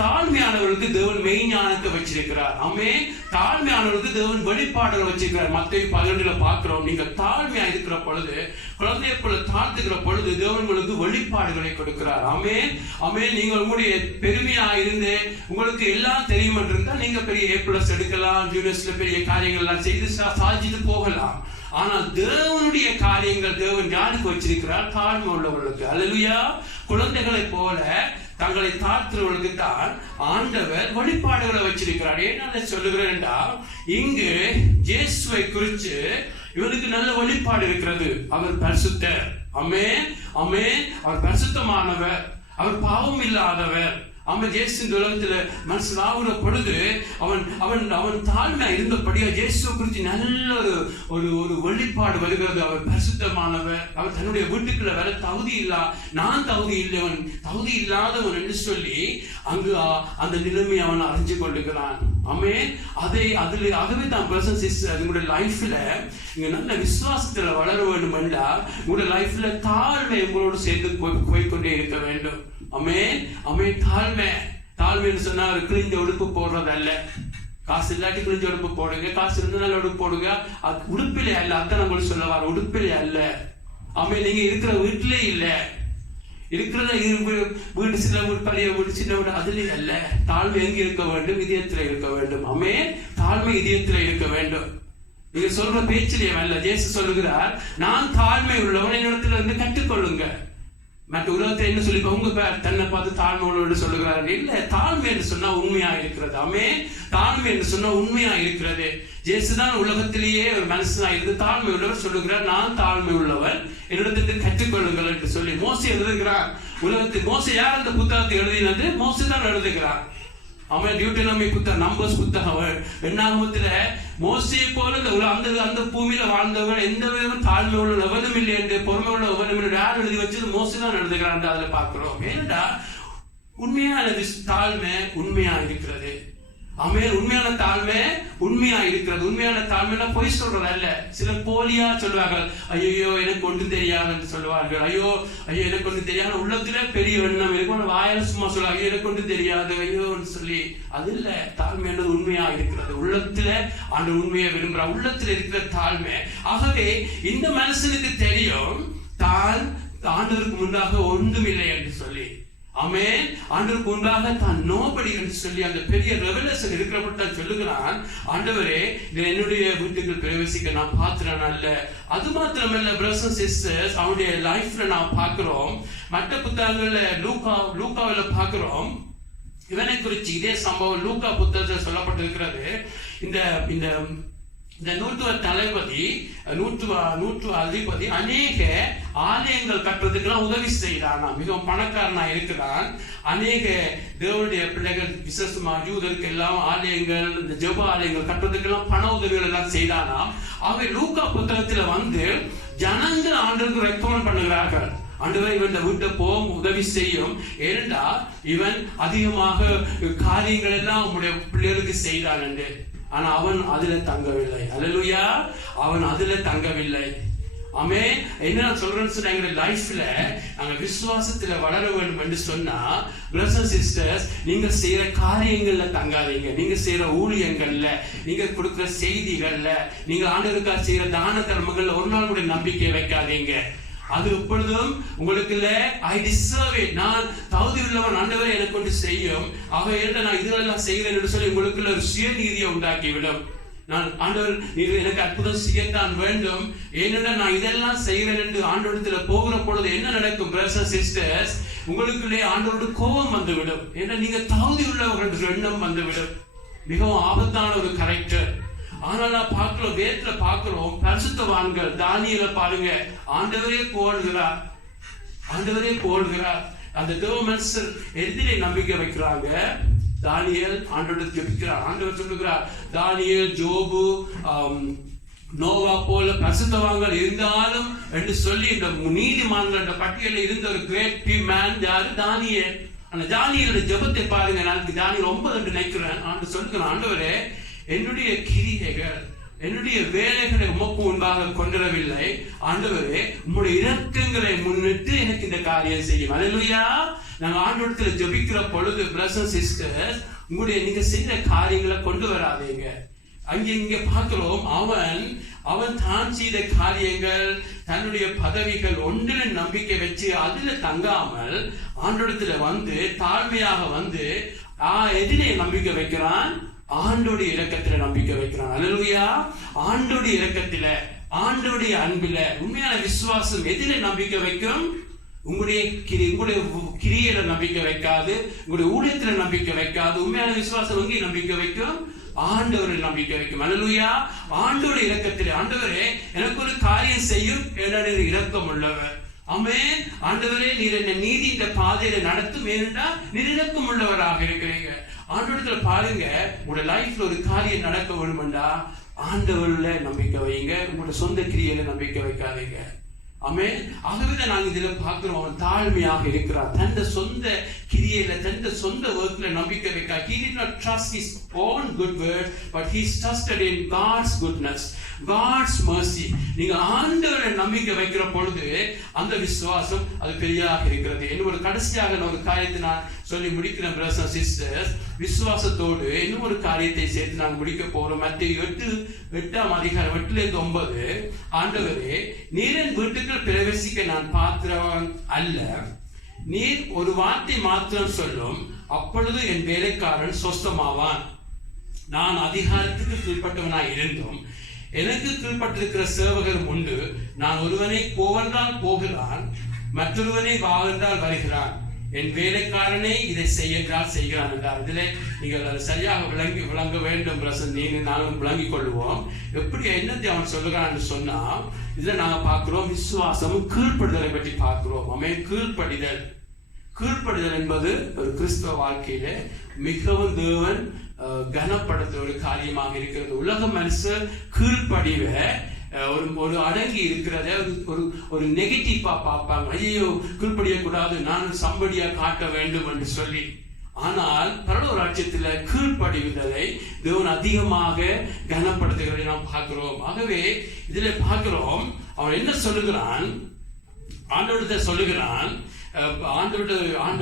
தாழ்மையானவர்களுக்கு தேவன் மெய்ஞானத்தை வச்சிருக்கிறார். ஆமென். தாழ்மையானவர்களுக்கு தேவன் வெளிப்பாடுகளை வச்சிருக்கிறார். மத்தேயு 12 பார்க்கிறோம். நீங்க தாழ்மையா இருக்கிற பொழுது, குழந்தையை போல தாழ்த்துக்கிற பொழுது தேவன் உங்களுக்கு வெளிப்பாடுகளை கொடுக்கிறார். ஆமென். ஆமென். நீங்க உங்களுடைய பெருமையா இருந்து உங்களுக்கு எல்லாம் தெரியும் இருந்தா நீங்க பெரிய A+ எடுக்கலாம், யூனிவர்சிட்டியில பெரிய காரியங்கள் எல்லாம் செய்து சாதிச்சுட்டு போகலாம். ஆனால் தேவனுடைய காரியங்கள் தேவன் யாருக்கு வச்சிருக்கிறார்? தாழ்மை உள்ளவர்களுக்கு. அல்லேலூயா. குழந்தைகளை போல தங்களை தாழ்த்துறவர்களுக்கு தான் ஆண்டவர் வெளிப்பாடுகளை வச்சிருக்கிறார். என்ன சொல்லுகிறேன் என்றால், இங்கு இயேசுவை குறித்து இவருக்கு நல்ல வெளிப்பாடு இருக்கிறது. அவர் பரிசுத்தர். ஆமென். ஆமென். அவர் பரிசுத்தமானவர், அவர் பாவம் இல்லாதவர். அவன் இயேசு இந்த உலகத்துல மனுஷன் ஆகுற பொழுது அவன் அவன் அவன் தாழ்மையா இருந்தபடியா இயேசுவை குறித்து நல்ல ஒரு வெளிப்பாடு வருகிறது. அவர் பரிசுத்தமானவர், அவர் தன்னுடைய வீட்டுக்குள்ள வர தகுதி இல்லா, நான் தகுதி இல்லவன், தகுதி இல்லாதவன் என்று சொல்லி அங்கு அந்த நிலைமையை அவன் அறிஞ்சு கொள்ளுகிறான். ஆமென். ஆகவே தான் பிரதர்ஸ் சிஸ்டர்ஸ், உங்களுடைய லைஃப்ல நீங்க நல்ல விசுவாசத்துல வளர வேண்டும் என்றால் உங்களுடைய லைஃப்ல தாழ்மை உங்களோடு சேர்ந்து போய்கொண்டே இருக்க வேண்டும். ஆமென். ஆமென். தாழ்மைன்னு சொன்னா கிழிஞ்ச உடுப்பு போடுறது அல்ல. காசு இல்லாட்டி கிழிஞ்ச உடுப்பு போடுங்க, காசு இருந்தா நல்ல உடுப்பு போடுங்க. அது உடுப்பிலே அல்ல. அதான் உங்களுக்கு சொல்ல வர உடுப்பிலே அல்ல. ஆமென். நீங்க இருக்கிற வீட்டிலே இல்ல, இருக்கிறத வீடு சில வீடு, பழைய வீடு, சின்ன வீடு, அதுலயே அல்ல. தாழ்மை எங்க இருக்க வேண்டும்? இதயத்துல இருக்க வேண்டும். ஆமென். தாழ்மை இதயத்துல இருக்க வேண்டும். நீங்க சொல்ற பேச்சிலே அல்ல. இயேசு சொல்லுகிறார், நான் தாழ்மை உள்ளவன், என்னிடத்துல இருந்து கற்றுக்கொள்ளுங்க. மற்ற உலகத்தை என்ன சொல்லி உங்க தன்னை பார்த்து தாழ்மை உள்ளவன்னு சொல்லுகிறாரு. இல்ல, தாழ்மை என்று சொன்னா உண்மையா இருக்கிறது. ஆமென். தாழ்மை என்று சொன்னா உண்மையா இருக்கிறது. இயேசுதான் உலகத்திலேயே ஒரு மனுஷனா இருந்து தாழ்மை உள்ளவர் சொல்லுகிறார், நான் தாழ்மை உள்ளவர், என்னிடத்திலிருந்து கற்றுக்கொள்ளுங்கள் என்று சொல்லி. மோசே எழுதுகிறார் உலகத்தில். மோசே யார் அந்த புத்தகத்தை எழுதினது? மோசே தான் எழுதுகிறார். அவன் டியூட்டனாமி புத்தகம், நம்பர்ஸ் புத்தகம், எண்ணாகமத்துல மோசையை போல அந்த பூமியில வாழ்ந்தவர் எந்த விதமும் தாழ்மை உள்ள எவனும் இல்லை என்று, பொறுமை உள்ள எவனும் இல்லை யார் எழுதி வச்சது? மோசை தான் எழுதுகிறான். அதுல பாக்குறோம். ஏனென்றா உண்மையான தாழ்மை உண்மையா இருக்கிறது. ஆமென். உண்மையான தாழ்மை உண்மையா இருக்கிறது. உண்மையான தாழ்மையில பொய் சொல்றது அல்ல. சிலர் போலியா சொல்வார்கள், ஐயோ எனக்கு ஒன்றும் தெரியாது என்று சொல்வார்கள். ஐயோ எனக்கு ஒன்றும் தெரியாது, உள்ளத்துல பெரிய எண்ணம் இருக்கும், வாயால சும்மா சொல்ல ஐயோ எனக்கு ஒன்றும் தெரியாது ஐயோ சொல்லி. அது இல்ல. தாழ்மை என்பது உண்மையா இருக்கிறது. உள்ளத்துல அந்த உண்மையை விரும்புற உள்ளத்துல இருக்கிற தாழ்மை. ஆகவே இந்த மனுஷனுக்கு தெரியும் தான் ஆண்டவருக்கு முன்பாக ஒன்றும் இல்லை என்று சொல்லி. ஆமென். ஆண்டவருக்கு முன்பாக தான் நோபடி என்று சொல்லி அந்த பெரிய ரெவலேஷன் இருக்கிறப்பட்ட சொல்லுகிறான், ஆண்டவரே என்னுடைய வீட்டுக்கு பிரவேசிக்க நான் பாத்திரன் அல்ல. அது மாத்திரமல்ல பிரதர்ஸ் அண்ட் சிஸ்டர்ஸ், அவனுடைய லைஃப்ல நான் பார்க்கிறோம், மற்ற புத்தகங்கள்ல லூக்காவில பார்க்கிறோம். இவனை குறித்து இதே சம்பவம் லூக்கா புத்தகத்தில் சொல்லப்பட்டிருக்கிறது. இந்த நூற்றுவ தளபதி நூற்று அதிபதி அநேக ஆலயங்கள் கட்டுறதுக்கெல்லாம் உதவி செய்யறான். மிகவும் பணக்காரனா இருக்கிறான். அநேக தேவனுடைய பிள்ளைகள் விசேஷமா யூதருக்கு எல்லாம் ஆலயங்கள், இந்த ஜெப ஆலயங்கள் கட்டுறதுக்கெல்லாம் பண உதவிகள் எல்லாம் செய்தானாம். ஆகவே லூக்கா புத்தகத்துல ஜனங்கள் ஆண்டவருக்கு ரெக்கமெண்ட் பண்ணுகிறார்கள், ஆண்டவர் இவன் வீட்டை போகும் உதவி செய்யும். ஏனென்றா இவன் அதிகமாக காரியங்கள் எல்லாம் உங்களுடைய பிள்ளைகளுக்கு செய்தான் என்று. ஆனா அவன் அதுல தங்கவில்லை. அல்லேலூயா. அவன் அதுல தங்கவில்லை. ஆமென். என்ன சொல்றேன்னு சொன்னா, எங்க லைஃப்ல நாங்க விசுவாசத்துல வளர வேண்டும் என்று சொன்னா, பிரதர்ஸ் அண்ட் சிஸ்டர்ஸ், நீங்க செய்யற காரியங்கள்ல தங்காதீங்க. நீங்க செய்யற ஊழியங்கள்ல, நீங்க கொடுக்கிற செய்திகள்ல, நீங்க ஆண்டவருக்காக செய்யற தான தர்மங்கள்ல ஒரு நாள் கூட நம்பிக்கை வைக்காதீங்க. அது எப்பொழுதும் உங்களுக்கு இல்ல, ஐ டிசர்வ் இட், நான் தகுதி உள்ளவன், ஆண்டவர் எனக்கு கொண்டு செய்யும், ஆக நான் இதெல்லாம் செய்கிறேன் என்று சொல்லி உங்களுக்குள்ள ஒரு சுயநீதியை உண்டாக்கிவிடும். நான் ஆண்டவர் நீர் எனக்கு அற்புதம் செய்யத்தான் வேண்டும், ஏனென்றால் நான் இதெல்லாம் செய்கிறேன் என்று ஆண்டவரத்துல போகிற பொழுது என்ன நடக்கும் பிரதர்ஸ் அண்ட் சிஸ்டர்ஸ்? உங்களுக்குள்ளே ஆண்டவரோட கோபம் வந்துவிடும். ஏன்னா நீங்க தகுதி உள்ளவர்கள் எண்ணம் வந்துவிடும். மிகவும் ஆபத்தான ஒரு கரெக்டர். ஆனால் நான் பார்க்கிறோம், வேதத்துல பார்க்கிறோம், பரிசுத்தவான்கள் தானியேலை பாருங்க, ஆண்டவரே போடுகிறார். அந்த தேவ மனுஷர் எதிரே நம்பிக்கை வைக்கிறாங்க. தானியேல் ஆண்டவரை ஜெபிக்கிறார். ஆண்டவர் சொல்லுகிறார், தானியேல், ஜோபு, நோவா போல பரிசுத்தவான்கள் இருந்தாலும் என்று சொல்லி இந்த நீதிமான்களோட பட்டியலில் இருந்த ஒரு கிரேட் மேன் யாரு? தானியேல். அந்த தானியேலுடைய ஜெபத்தை பாருங்க. நான் தானியேல் 9 என்று நினைக்கிறேன். ஆண்டு சொல்லுகிறேன், ஆண்டவரே என்னுடைய கிரியைகள் என்னுடைய வேலைகளை உமக்கு முன்பாக கொண்டுவரவில்லை. ஆண்டவரே, உம்முடைய இரக்கங்களை முன்னிட்டு எனக்கு இந்த காரியம் செய்யும். அல்லேலூயா. நாங்க ஆண்டவரத்துல ஜெபிக்கிற பொழுது பிரதர்ஸ் சிஸ்டர்ஸ், உங்களுடைய நீங்க செய்யற காரியங்களை கொண்டு வராதீங்க. இங்க பார்க்கிறோம், அவன் தான் செய்த காரியங்கள், தன்னுடைய பதவிகள் ஒன்றில் நம்பிக்கை வச்சு அதுல தங்காமல் ஆண்டவரத்துல வந்து தாழ்மையாக வந்து எதிரே நம்பிக்கை வைக்கிறான். ஆண்டோடைய இரக்கத்துல நம்பிக்கை வைக்கிறான். அல்லேலூயா. ஆண்டோடைய இரக்கத்துல, ஆண்டோடைய அன்பில உண்மையான விசுவாசம் எதிரே நம்பிக்கை வைக்கும்? உங்களுடைய கிரியையில நம்பிக்கை வைக்காது, உங்களுடைய ஊழியத்துல நம்பிக்கை வைக்காது. உண்மையான விசுவாசம் எங்கே நம்பிக்கை வைக்கும்? ஆண்டவரில் நம்பிக்கை வைக்கும். அல்லேலூயா. ஆண்டோடைய இரக்கத்திலே, ஆண்டவரே எனக்கு ஒரு காரியம் செய்யும், என்னுடைய இரக்கம் உள்ளவர். ஆமென். ஆண்டவரே, நீர் என்ன நீதி இந்த பாதையில நடத்தும், ஏனென்றா நீர் இரக்கம் உள்ளவராக இருக்கிறீங்க. ஆண்டவரத்துல பாருங்க, உங்களோட லைஃப்ல ஒரு காரியம் நடக்க வேணுமெண்டா ஆண்டவர்ல நம்பிக்கை வைங்க, உங்களோட சொந்த கிரியையில நம்பிக்கை வைக்காதீங்க. ஆமென். ஆகவே நாங்க இதுல பார்க்கிறோம், அவன் தாழ்மையாக இருக்கிறார். தந்த சொந்த கிரியையில, தந்த சொந்த ஒர்க்ல நம்பிக்கை வைக்க. He did not trust his own good word, but he trusted in God's goodness, God's mercy. நீங்க ஆண்டவரை நம்பிக்கை வைக்கிற பொழுது அந்த விசுவாசம் அது பெரிதாக இருக்கிறது. இன்னும் ஒரு கடைசியாக ஒரு காரியத்தை நான் சொல்லி முடிக்கிறேன் பிரதர்ஸ் அண்ட் சிஸ்டர்ஸ். விசுவாசத்தோடு இன்னும் ஒரு காரியத்தை சேர்த்து நாங்கள் முடிக்க போறோம். மத்தேயு 8ஆம் அதிகாரம் 8-9. ஆண்டவரே, நீர் என் வீட்டுக்குள் பிரவேசிக்க நான் பாத்திரவன் அல்ல. நீர் ஒரு வார்த்தை மாத்திரம் சொல்லும், அப்பொழுது என் வேலைக்காரன் சொஸ்தமாவான். நான் அதிகாரத்துக்கு கீழ்பட்டவனாய் இருந்தும் எனக்கு கீழ்பட்டிருக்கிற சேவகரும் உண்டு. நான் ஒருவனை போவென்றால் போகிறான், மற்றொருவனை வா என்றால் வருகிறான். என் வேலைக்காரனை இதை செய்யறால் செய்கிறான் என்றார். இதிலே நீங்கள் அதை சரியாக விளங்க வேண்டும். நீங்க நானும் விளங்கிக் கொள்வோம். எப்படி என்னத்தை அவன் சொல்லுகிறான் என்று சொன்னா, இதுல நாங்க பார்க்கிறோம் விசுவாசமும் கீழ்ப்படுதலை பற்றி பார்க்கிறோம். அவன் கீழ்ப்படுதல் என்பது ஒரு கிறிஸ்தவ வாழ்க்கையில மிகவும் தேவன் கனப்படுத்த ஒரு காரியமாக இருக்கிறது. உலக மனுஷர் கீழ்ப்படிவ ஒரு அடங்கி இருக்கிறத ஒரு நெகட்டிவா பார்ப்பாங்க. ஐயோ, கீழ்ப்படியக்கூடாது, நான் சம்படியா காட்ட வேண்டும் என்று சொல்லி. ஆனால் பரலோக ராஜ்யத்துல கீழ்ப்படிவுதலை தேவன் அதிகமாக கனப்படுத்துகிறதை நாம் பார்க்கிறோம். ஆகவே இதுல பார்க்கிறோம், அவன் என்ன சொல்லுகிறான், ஆண்டவர்கிட்ட சொல்லுகிறான்.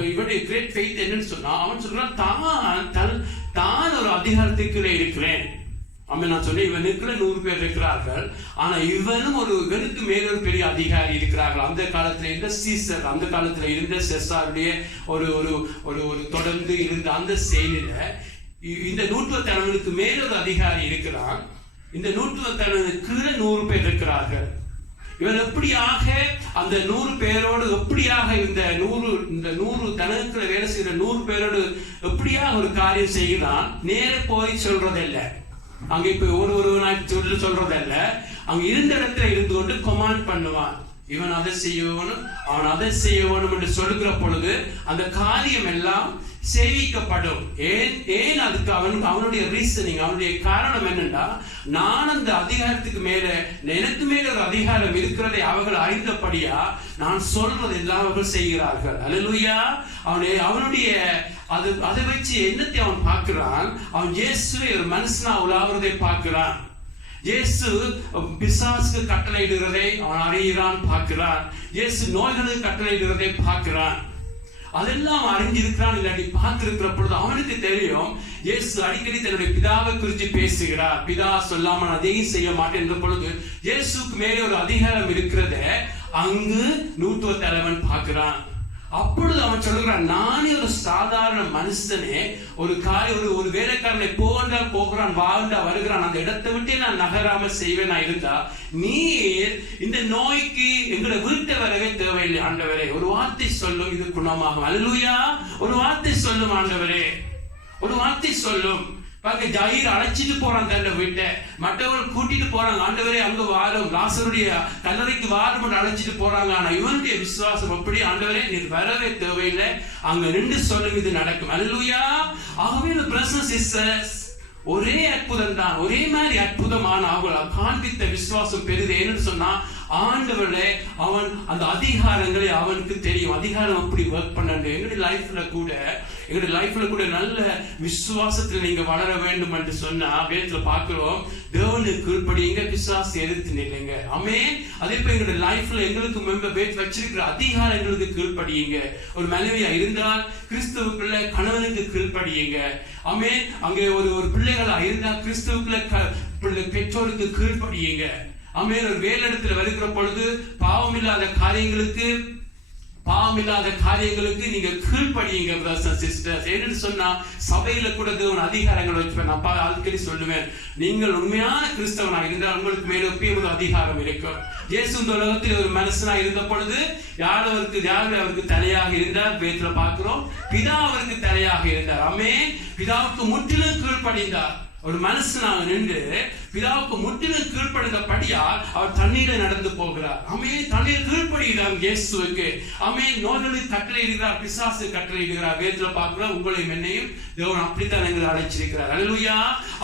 இவனுடைய கிரேட் ஃபெய்த் என்னன்னு சொன்னா, அவன் சொல்றான், தான் ஒரு அதிகாரத்துக்குள்ளே இருக்கிறேன். நான் சொன்னேன், இவனுக்குள்ள 100 பேர் இருக்கிறார்கள், ஆனா இவனுக்கு மேல ஒரு பெரிய அதிகாரி இருக்கிறார்கள். அந்த காலத்துல இருந்த சீசர், அந்த காலத்துல இருந்த செசாருடைய ஒரு தொடர்ந்து இருந்த அந்த செயலில இந்த 100 தலைவனுக்கு மேல ஒரு அதிகாரி இருக்கிறான். இந்த 100 தலைவனுக்கு 100 பேர் இருக்கிறார்கள். இவன் எப்படியாக அந்த 100 பேரோடு எப்படியாக இந்த 100 தனத்துல வேலை செய்யற 100 பேரோடு எப்படியாக ஒரு காரியம் செய்கிறான். நேர போய் சொல்றதில்லை, அங்க இப்ப ஒருவனாய் சொல்றதல்ல, அங்க இருந்த இடத்துல இருந்து கொண்டு கமாண்ட் பண்ணுவான். இவன் அதை செய்யணும், அவன் அதை செய்யணும் என்று சொல்லுகிற பொழுது அந்த காரியம் எல்லாம் சேவிக்கப்படும். ஏன் அதுக்கு அவனுடைய ரீசனிங், அவனுடைய காரணம் என்னன்னா, நான் அந்த அதிகாரத்துக்கு மேல, எனக்கு மேல ஒரு அதிகாரம் இருக்கிறதை அவர்கள் அறிந்தபடியா நான் சொல்றது எல்லாம் அவர்கள் செய்கிறார்கள். அல்லேலூயா. அவனுடைய அதை வச்சு என்னத்தை அவன் பார்க்கிறான், அவன் இயேசுவை ஒரு மனுஷனா உலாவுறதை பார்க்கிறான். இயேசு பிசாசுக்கு கட்டளையிடுகிறதை அவன் அறிகிறான், பார்க்கிறான். இயேசு நோய்களுக்கு கட்டளையிடுகிறதை பார்க்கிறான். அதெல்லாம் அறிஞ்சிருக்கிறான். இல்லாட்டி பார்த்திருக்கிற பொழுது அவனுக்கு தெரியும், இயேசு அடிக்கடி தன்னுடைய பிதாவை குறித்து பேசுகிறார். பிதா சொல்லாமல் அதையும் செய்ய மாட்டேன் என்ற பொழுது இயேசுக்கு மேலே ஒரு அதிகாரம் இருக்கிறத அங்கு 100 தலைவன் பார்க்கிறான். அப்பொழுது அவன் சொல்லுகிறான், நானே ஒரு சாதாரண மனுஷனே, ஒரு வேலைக்காரனை போகிறான், வாழ்ந்தா வருகிறான், அந்த இடத்தை விட்டே நான் நகராம செய்வேன் இருந்தா, நீர் இந்த நோய்க்கு எங்களை வீட்டை வரவே தேவையில்லை ஆண்டவரே, ஒரு வார்த்தை சொல்லும், இது குணமாகும். அல்லேலூயா. ஒரு வார்த்தை சொல்லும் ஆண்டவரே, ஒரு வார்த்தை சொல்லும். ஜாயிர் அழைச்சிட்டு போறான் தன்னை வீட்டை, மற்றவர்கள் கூட்டிட்டு போறாங்க. ஆண்டவரே அங்க வாரும், லாசருடைய கல்லறைக்கு வாரும் அழைச்சிட்டு போறாங்க. ஆனா இவனுடைய விசுவாசம் அப்படி, ஆண்டவரே நீர் வரவே தேவையில்லை, அங்க நின்று சொல்லும், இது நடக்கும். அல்லேலூயா. ஆகவே ஒரே அற்புதம் தான், ஒரே மாதிரி அற்புதமான அவர்கள் காண்பித்த விசுவாசம் பெரிது. ஏன்னு சொன்னா, ஆண்டவரே அவன் அந்த அதிகாரங்களை அவனுக்கு தெரியும். அதிகாரம் அப்படி ஒர்க் பண்ண எங்களுடைய லைஃப்ல கூட நல்ல விசுவாசத்தில் நீங்க வளர வேண்டும் என்று சொன்னா வேதத்துல பார்க்கிறோம், தேவனுக்கு கீழ்ப்படியுங்க, பிசாசு எதிர்த்து நில்லுங்க. ஆமென். அதே போல எங்களுடைய லைஃப்ல எங்களுக்கு வச்சிருக்கிற அதிகாரங்களுக்கு கீழ்ப்படியுங்க. ஒரு மனைவியா இருந்தால் கிறிஸ்துவுக்குள்ள கணவனுக்கு கீழ்ப்படியுங்க. ஆமென். அங்கே ஒரு பிள்ளைகளா இருந்தா கிறிஸ்துவுக்குள்ள பெற்றோருக்கு கீழ்ப்படியுங்க. ஆமென். ஒரு வேலையிடத்துல வருகிற பொழுது பாவமில்லாத காரியங்களுக்கு நீங்க கீழ்ப்படியுங்க brothers and sisters. ஏன்னு சொன்னா சபையில கூட தேவன் அதிகாரங்கள் வச்சுப்பேன். நான் அடிக்கடி சொல்லுவேன், நீங்கள் உண்மையான கிறிஸ்தவனா இருந்தால் உங்களுக்கு மேல ஒரு அதிகாரம் இருக்கும். இயேசு இந்த உலகத்தில் ஒரு மனுஷனா இருந்த பொழுது யார் அவருக்கு தலையாக இருந்தார்? வேதத்துல பார்க்கிறோம், பிதா அவருக்கு தலையாக இருந்தார். ஆமென். பிதாவுக்கு முற்றிலும் கீழ்ப்படிந்தார். ஒரு மனுஷனாக நின்று பிதாவுக்கு முற்றிலும் கீழ்ப்படிந்தபடியால் அவர் தண்ணீரை நடந்து போகிறார். ஆமென். தண்ணீர் கீழ்ப்படுகிறார் இயேசுவுக்கு. ஆமென். நோய்களுக்கு கட்டளையிடுகிறார், பிசாசு கட்டளையிடுகிறார். வேதத்துல பார்க்கிறோம், உங்களையும் என்னையும் தேவன் அப்படித்தான் எங்களை அழைச்சிருக்கிறார். அல்லேலூயா.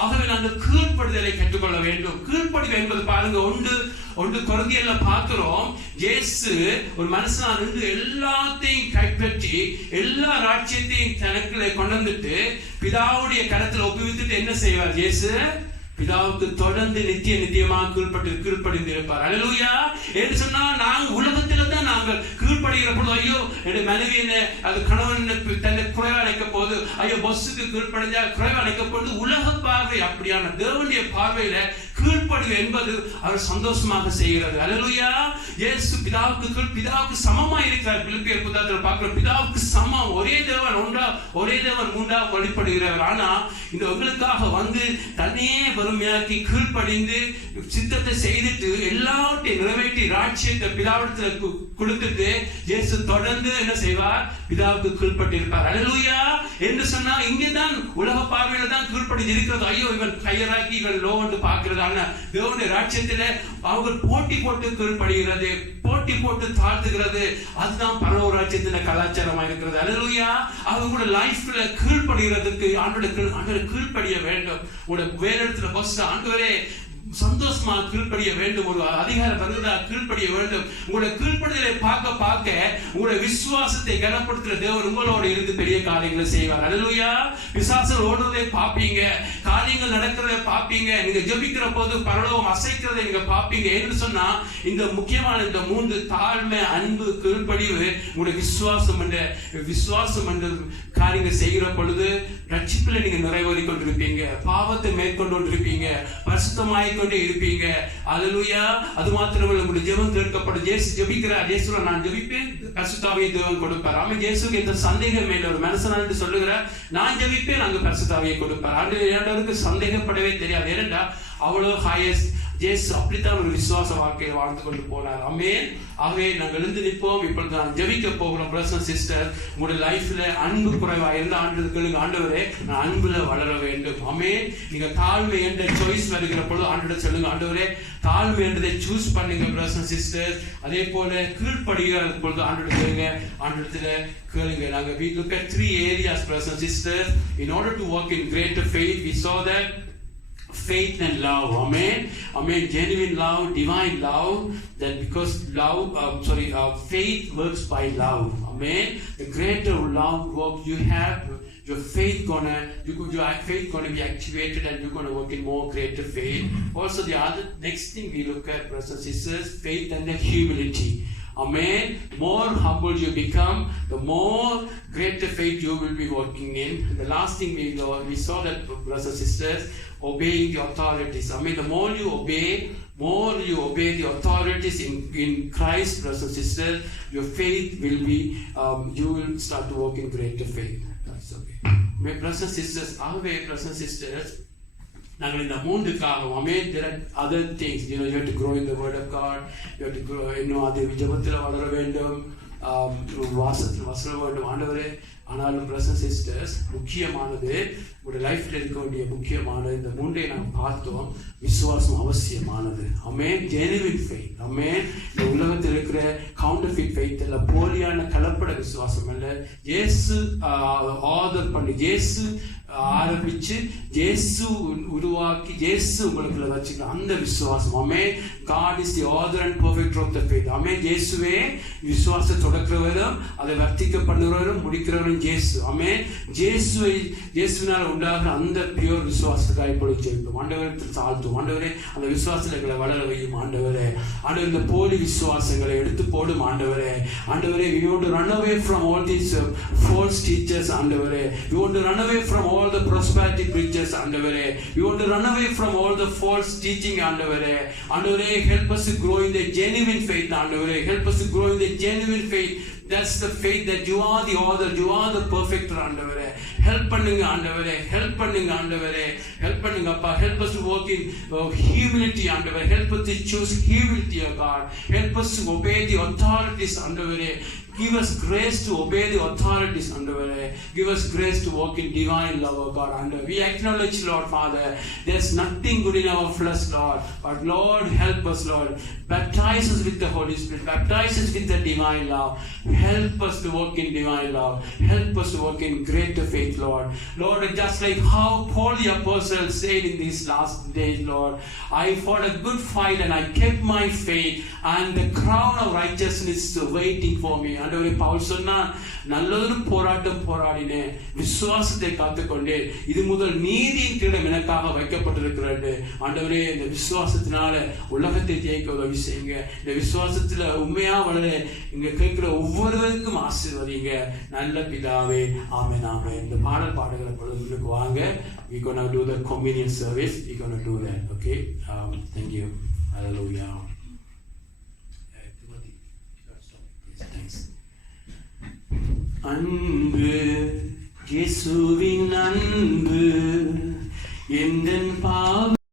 ஆகவே நாங்கள் கீழ்ப்படுதலை கற்றுக்கொள்ள வேண்டும். கீழ்ப்படிதல் என்பது பாருங்க, ஒன்று கொரிந்தியர்ல பார்க்கிறோம், இயேசு ஒரு மனுஷனா நின்று எல்லாத்தையும் கைப்பற்றி எல்லா ராஜ்யத்தையும் தனக்குள்ளே கொண்டு வந்துட்டு பிதாவுடைய கரத்தில் ஒப்புவித்துட்டு என்ன செய்வார்? இயேசு பிதாவுக்கு தொடர்ந்து நித்தியமாக கீழ்ப்படிந்து இருப்பார். அல்லேலூயா. என்று சொன்னா நாங்க உலகத்துல தான் நாங்கள் கீழ்ப்படுகிற பொழுது, ஐயோ என் மனைவி என்ன, அது கணவன் தன்னை குறைவா நினைக்க போது, ஐயோ பஸ்ஸுக்கு கீழ்ப்படிஞ்சா குறைவா நினைக்க போது, உலக பார்வை அப்படியான தேவனுடைய பார்வையில கீழ்ப்படிவு என்பது அவர் சந்தோஷமாக செய்கிறது. அல்லேலூயா. இயேசு பிதாவுக்கு சமமா இருக்கிறார். பிலிப்பியர் புத்தகத்தில் பார்க்கிறோம், பிதாவுக்கு சமம், ஒரே தேவன் மூன்றா வழிபடுகிறவர். ஆனா இந்த உங்களுக்காக வந்து தன்னையே வறுமையாக்கி கீழ்ப்படிந்து சித்தத்தை செய்துட்டு எல்லாவற்றையும் நிறைவேற்றி ராஜ்யத்தை பிதாவிடத்துல கொடுத்துட்டு இயேசு தொடர்ந்து என்ன செய்வார்? பிதாவுக்கு கீழ்ப்பட்டிருப்பார். அல்லேலூயா. என்று சொன்னா இங்கதான் உலக பார்வையில தான் கீழ்ப்படி இருக்கிறது. ஐயோ இவன் கையராக்கி இவன் லோ என்று பார்க்கிறதான தேவனுடைய ராஜ்யத்தில அவங்க போட்டி போட்டு கீழ்ப்படுகிறது, போட்டி போட்டு தாழ்த்துகிறது. அதுதான் பரலோக ராஜ்யத்தில கலாச்சாரமா இருக்கிறது. அல்லேலூயா. அவங்களோட லைஃப்ல கீழ்ப்படுகிறதுக்கு ஆண்டவரை கீழ்ப்படிய வேண்டும். உங்களோட வேலையிடத்துல ஆண்டவரே சந்தோஷமா கீழ்ப்படிய வேண்டும். ஒரு அதிகாரம் வருவதா கீழ்ப்படிய வேண்டும். உங்களுடைய கீழ்ப்படுதலை பார்க்க உங்களுடைய விசுவாசத்தை கனப்படுத்துற தேவன் உங்களோட இருந்து பெரிய காரியங்களை செய்வார். அல்லேலூயா. பிசாசுகள் ஓடுவதை பார்ப்பீங்க, காரியங்கள் நடக்கிறதை பார்ப்பீங்க, நீங்க ஜெபிக்கிற போது பரலோகம் அசைக்கிறதை நீங்க பார்ப்பீங்க. என்று சொன்னா இந்த முக்கியமான இந்த 3 தாழ்மை, அன்பு, கீழ்ப்படிவு, உங்களுடைய விசுவாசம் என்ற காரியங்கள் செய்கிற பொழுது ரட்சிப்புல நீங்க நிறைவேறி கொண்டிருப்பீங்க, பாவத்தை மேற்கொண்டு கொண்டிருப்பீங்க, பரிசுத்தமாய் கொண்டே இருப்பீங்க. அல்லேலூயா. அது மாத்திரமல்ல, உங்களுடைய ஜெபம் கேட்கப்படும். இயேசு ஜெபிக்கிறார். இயேசுவை நான் ஜெபிப்பேன், பரிசுத்தாவியை தேவன் கொடுப்பார். ஆமென். இயேசுக்கு எந்த சந்தேகம் இல்லை. ஒரு மனுஷனான்னு சொல்லுகிறார், நான் ஜெபிப்பேன், அங்கு பரிசுத்தாவியை கொடுப்பார். ஆண்டவருக்கு சந்தேகப்படவே தெரியாது. ஏனென்றா அவ்வளவு ஹையஸ்ட் இயேசு அப்படித்தான் ஒரு விசுவாச வாழ்க்கையில் வாழ்ந்து கொண்டு போனார். ஆமென். ஆகவே நாங்கள் எழுந்து நிற்போம். இப்பொழுது நான் ஜெபிக்க போகிறோம். பிரதர்ஸ் அண்ட் சிஸ்டர், உங்களுடைய லைஃப்ல அன்பு குறைவா இருந்த ஆண்டவரே நான் அன்புல வளர வேண்டும். ஆமென். நீங்க தாழ்மை என்ற சாய்ஸ் வருகிற பொழுது ஆண்டவரை சொல்லுங்க, ஆண்டவரே தாழ்மை என்றதை சூஸ் பண்ணுங்க. பிரதர்ஸ் அண்ட் சிஸ்டர், அதே போல கீழ்ப்படுகிற பொழுது ஆண்டவரத்துல கேளுங்க. நாங்க we look at 3 areas, brothers and sisters, in order to walk in greater faith. We saw that faith and love. Amen. Genuine love, divine love. That because faith works by love. Amen. The greater love work you have, your faith gonna be activated, and you're gonna work in more greater faith. Also, the next thing we look at, brothers and sisters, faith and the humility. Amen. More humble you become, the more greater faith you will be working in. And the last thing we saw that, brothers and sisters, obeying the authorities. Amen. The more you obey the authorities in Christ, brothers and sisters, your faith will be, you will start to walk in greater faith. That's okay. My brothers and sisters, brothers and sisters, நாங்கள் இந்த 3க்காகவும் there are other things, you have to grow in the word of God, you have to grow, அது ஜெபத்தில் வளர வேண்டும், வாசத்தில் வசன வேண்டும். ஆண்டவரே, ஆனாலும் brothers and sisters, முக்கியமானது உங்களுடைய லைஃப்ல இருக்க வேண்டிய முக்கியமான இந்த 3ஐ நாம் பார்த்தோம். விசுவாசம் அவசியமானது. ஆமென். Genuine faith. ஆமென். இந்த உலகத்தில் இருக்கிற கவுண்டர்ஃபிட் ஃபெய்த் இல்ல, போலியான கலப்பட விசுவாசம் அல்ல. இயேசு ஆர்டர் பண்ணி, இயேசு ஆரம்பிச்சு இயேசு உருவாக்கி இயேசு உங்களுக்குள்ள வச்சுக்கலாம் அந்த விசுவாசம். ஆமென். God is the author and perfecter of the faith. ஆமென். இயேசுவே விசுவாசத்தை தொடக்கிறவரும் அதை வர்த்திக்க பண்ணுறவரும் முடிக்கிறவரும் இயேசு. ஆமென். இயேசுவினால் உண்டாகிற அந்த பியூர் விசுவாசத்துக்காக இப்பொழுது ஜெபிப்போம். ஆண்டவரத்தில் தாழ்த்தும். ஆண்டவரே அந்த விசுவாசத்தை எங்களை வளர வையும். ஆண்டவரே இந்த போலி விசுவாசங்களை எடுத்து போடும். ஆண்டவரே we want to run away from all these false teachers. ஆண்டவரே we want to run away from all the prosperity preachers. ஆண்டவரே we want to run away from all the false teaching. ஆண்டவரே help us to grow in the genuine faith. ஆண்டவரே help us to grow in the genuine faith. That's the faith that you are the author, you are the perfecter. ஆண்டவரே help பண்ணுங்க. ஆண்டவரே help பண்ணுங்க. ஆண்டவரே help பண்ணுங்க அப்பா. help us to work in humility. ஆண்டவரே help us to choose humility, O God. help us to obey the authorities. ஆண்டவரே give us grace to obey the authorities. ஆண்டவரே give us grace to walk in divine love, O God. And we acknowledge, Lord Father, there's nothing good in our flesh, Lord, but Lord help us, Lord. Baptize us with the Holy Spirit, baptize us with the divine love. Help us to walk in divine love, help us to walk in greater faith, Lord. Just like how Paul the apostle said in these last days, Lord, I fought a good fight and I kept my faith, and the crown of righteousness is waiting for me. ஆண்டவரே பவுல் சொன்னான், நல்லதொரு போராட்டம் போராடினேன், விசுவாசத்தை காத்துக்கொண்டேன், இது முதல் நீதியின் கிரீடம் எனக்காக வைக்கப்பட்டிருக்கிறது. ஆண்டவரே இந்த விசுவாசத்தினால உலகத்தை ஜெயிக்க உதவி செய்யுங்க. இந்த விசுவாசத்துல உண்மையா வளர இங்க கேட்கிற ஒவ்வொருவருக்கும் ஆசீர்வதிங்க. நல்ல பிதாவே, ஆமென் ஆமென். இந்த பாடல் பாடுகிற பொழுதுக்கு வாங்க. we gonna do the communion service. we gonna do that. Okay, thank you. Hallelujah. Thanks. அன்பு இயேசுவின் அன்பு எந்தன் பாவ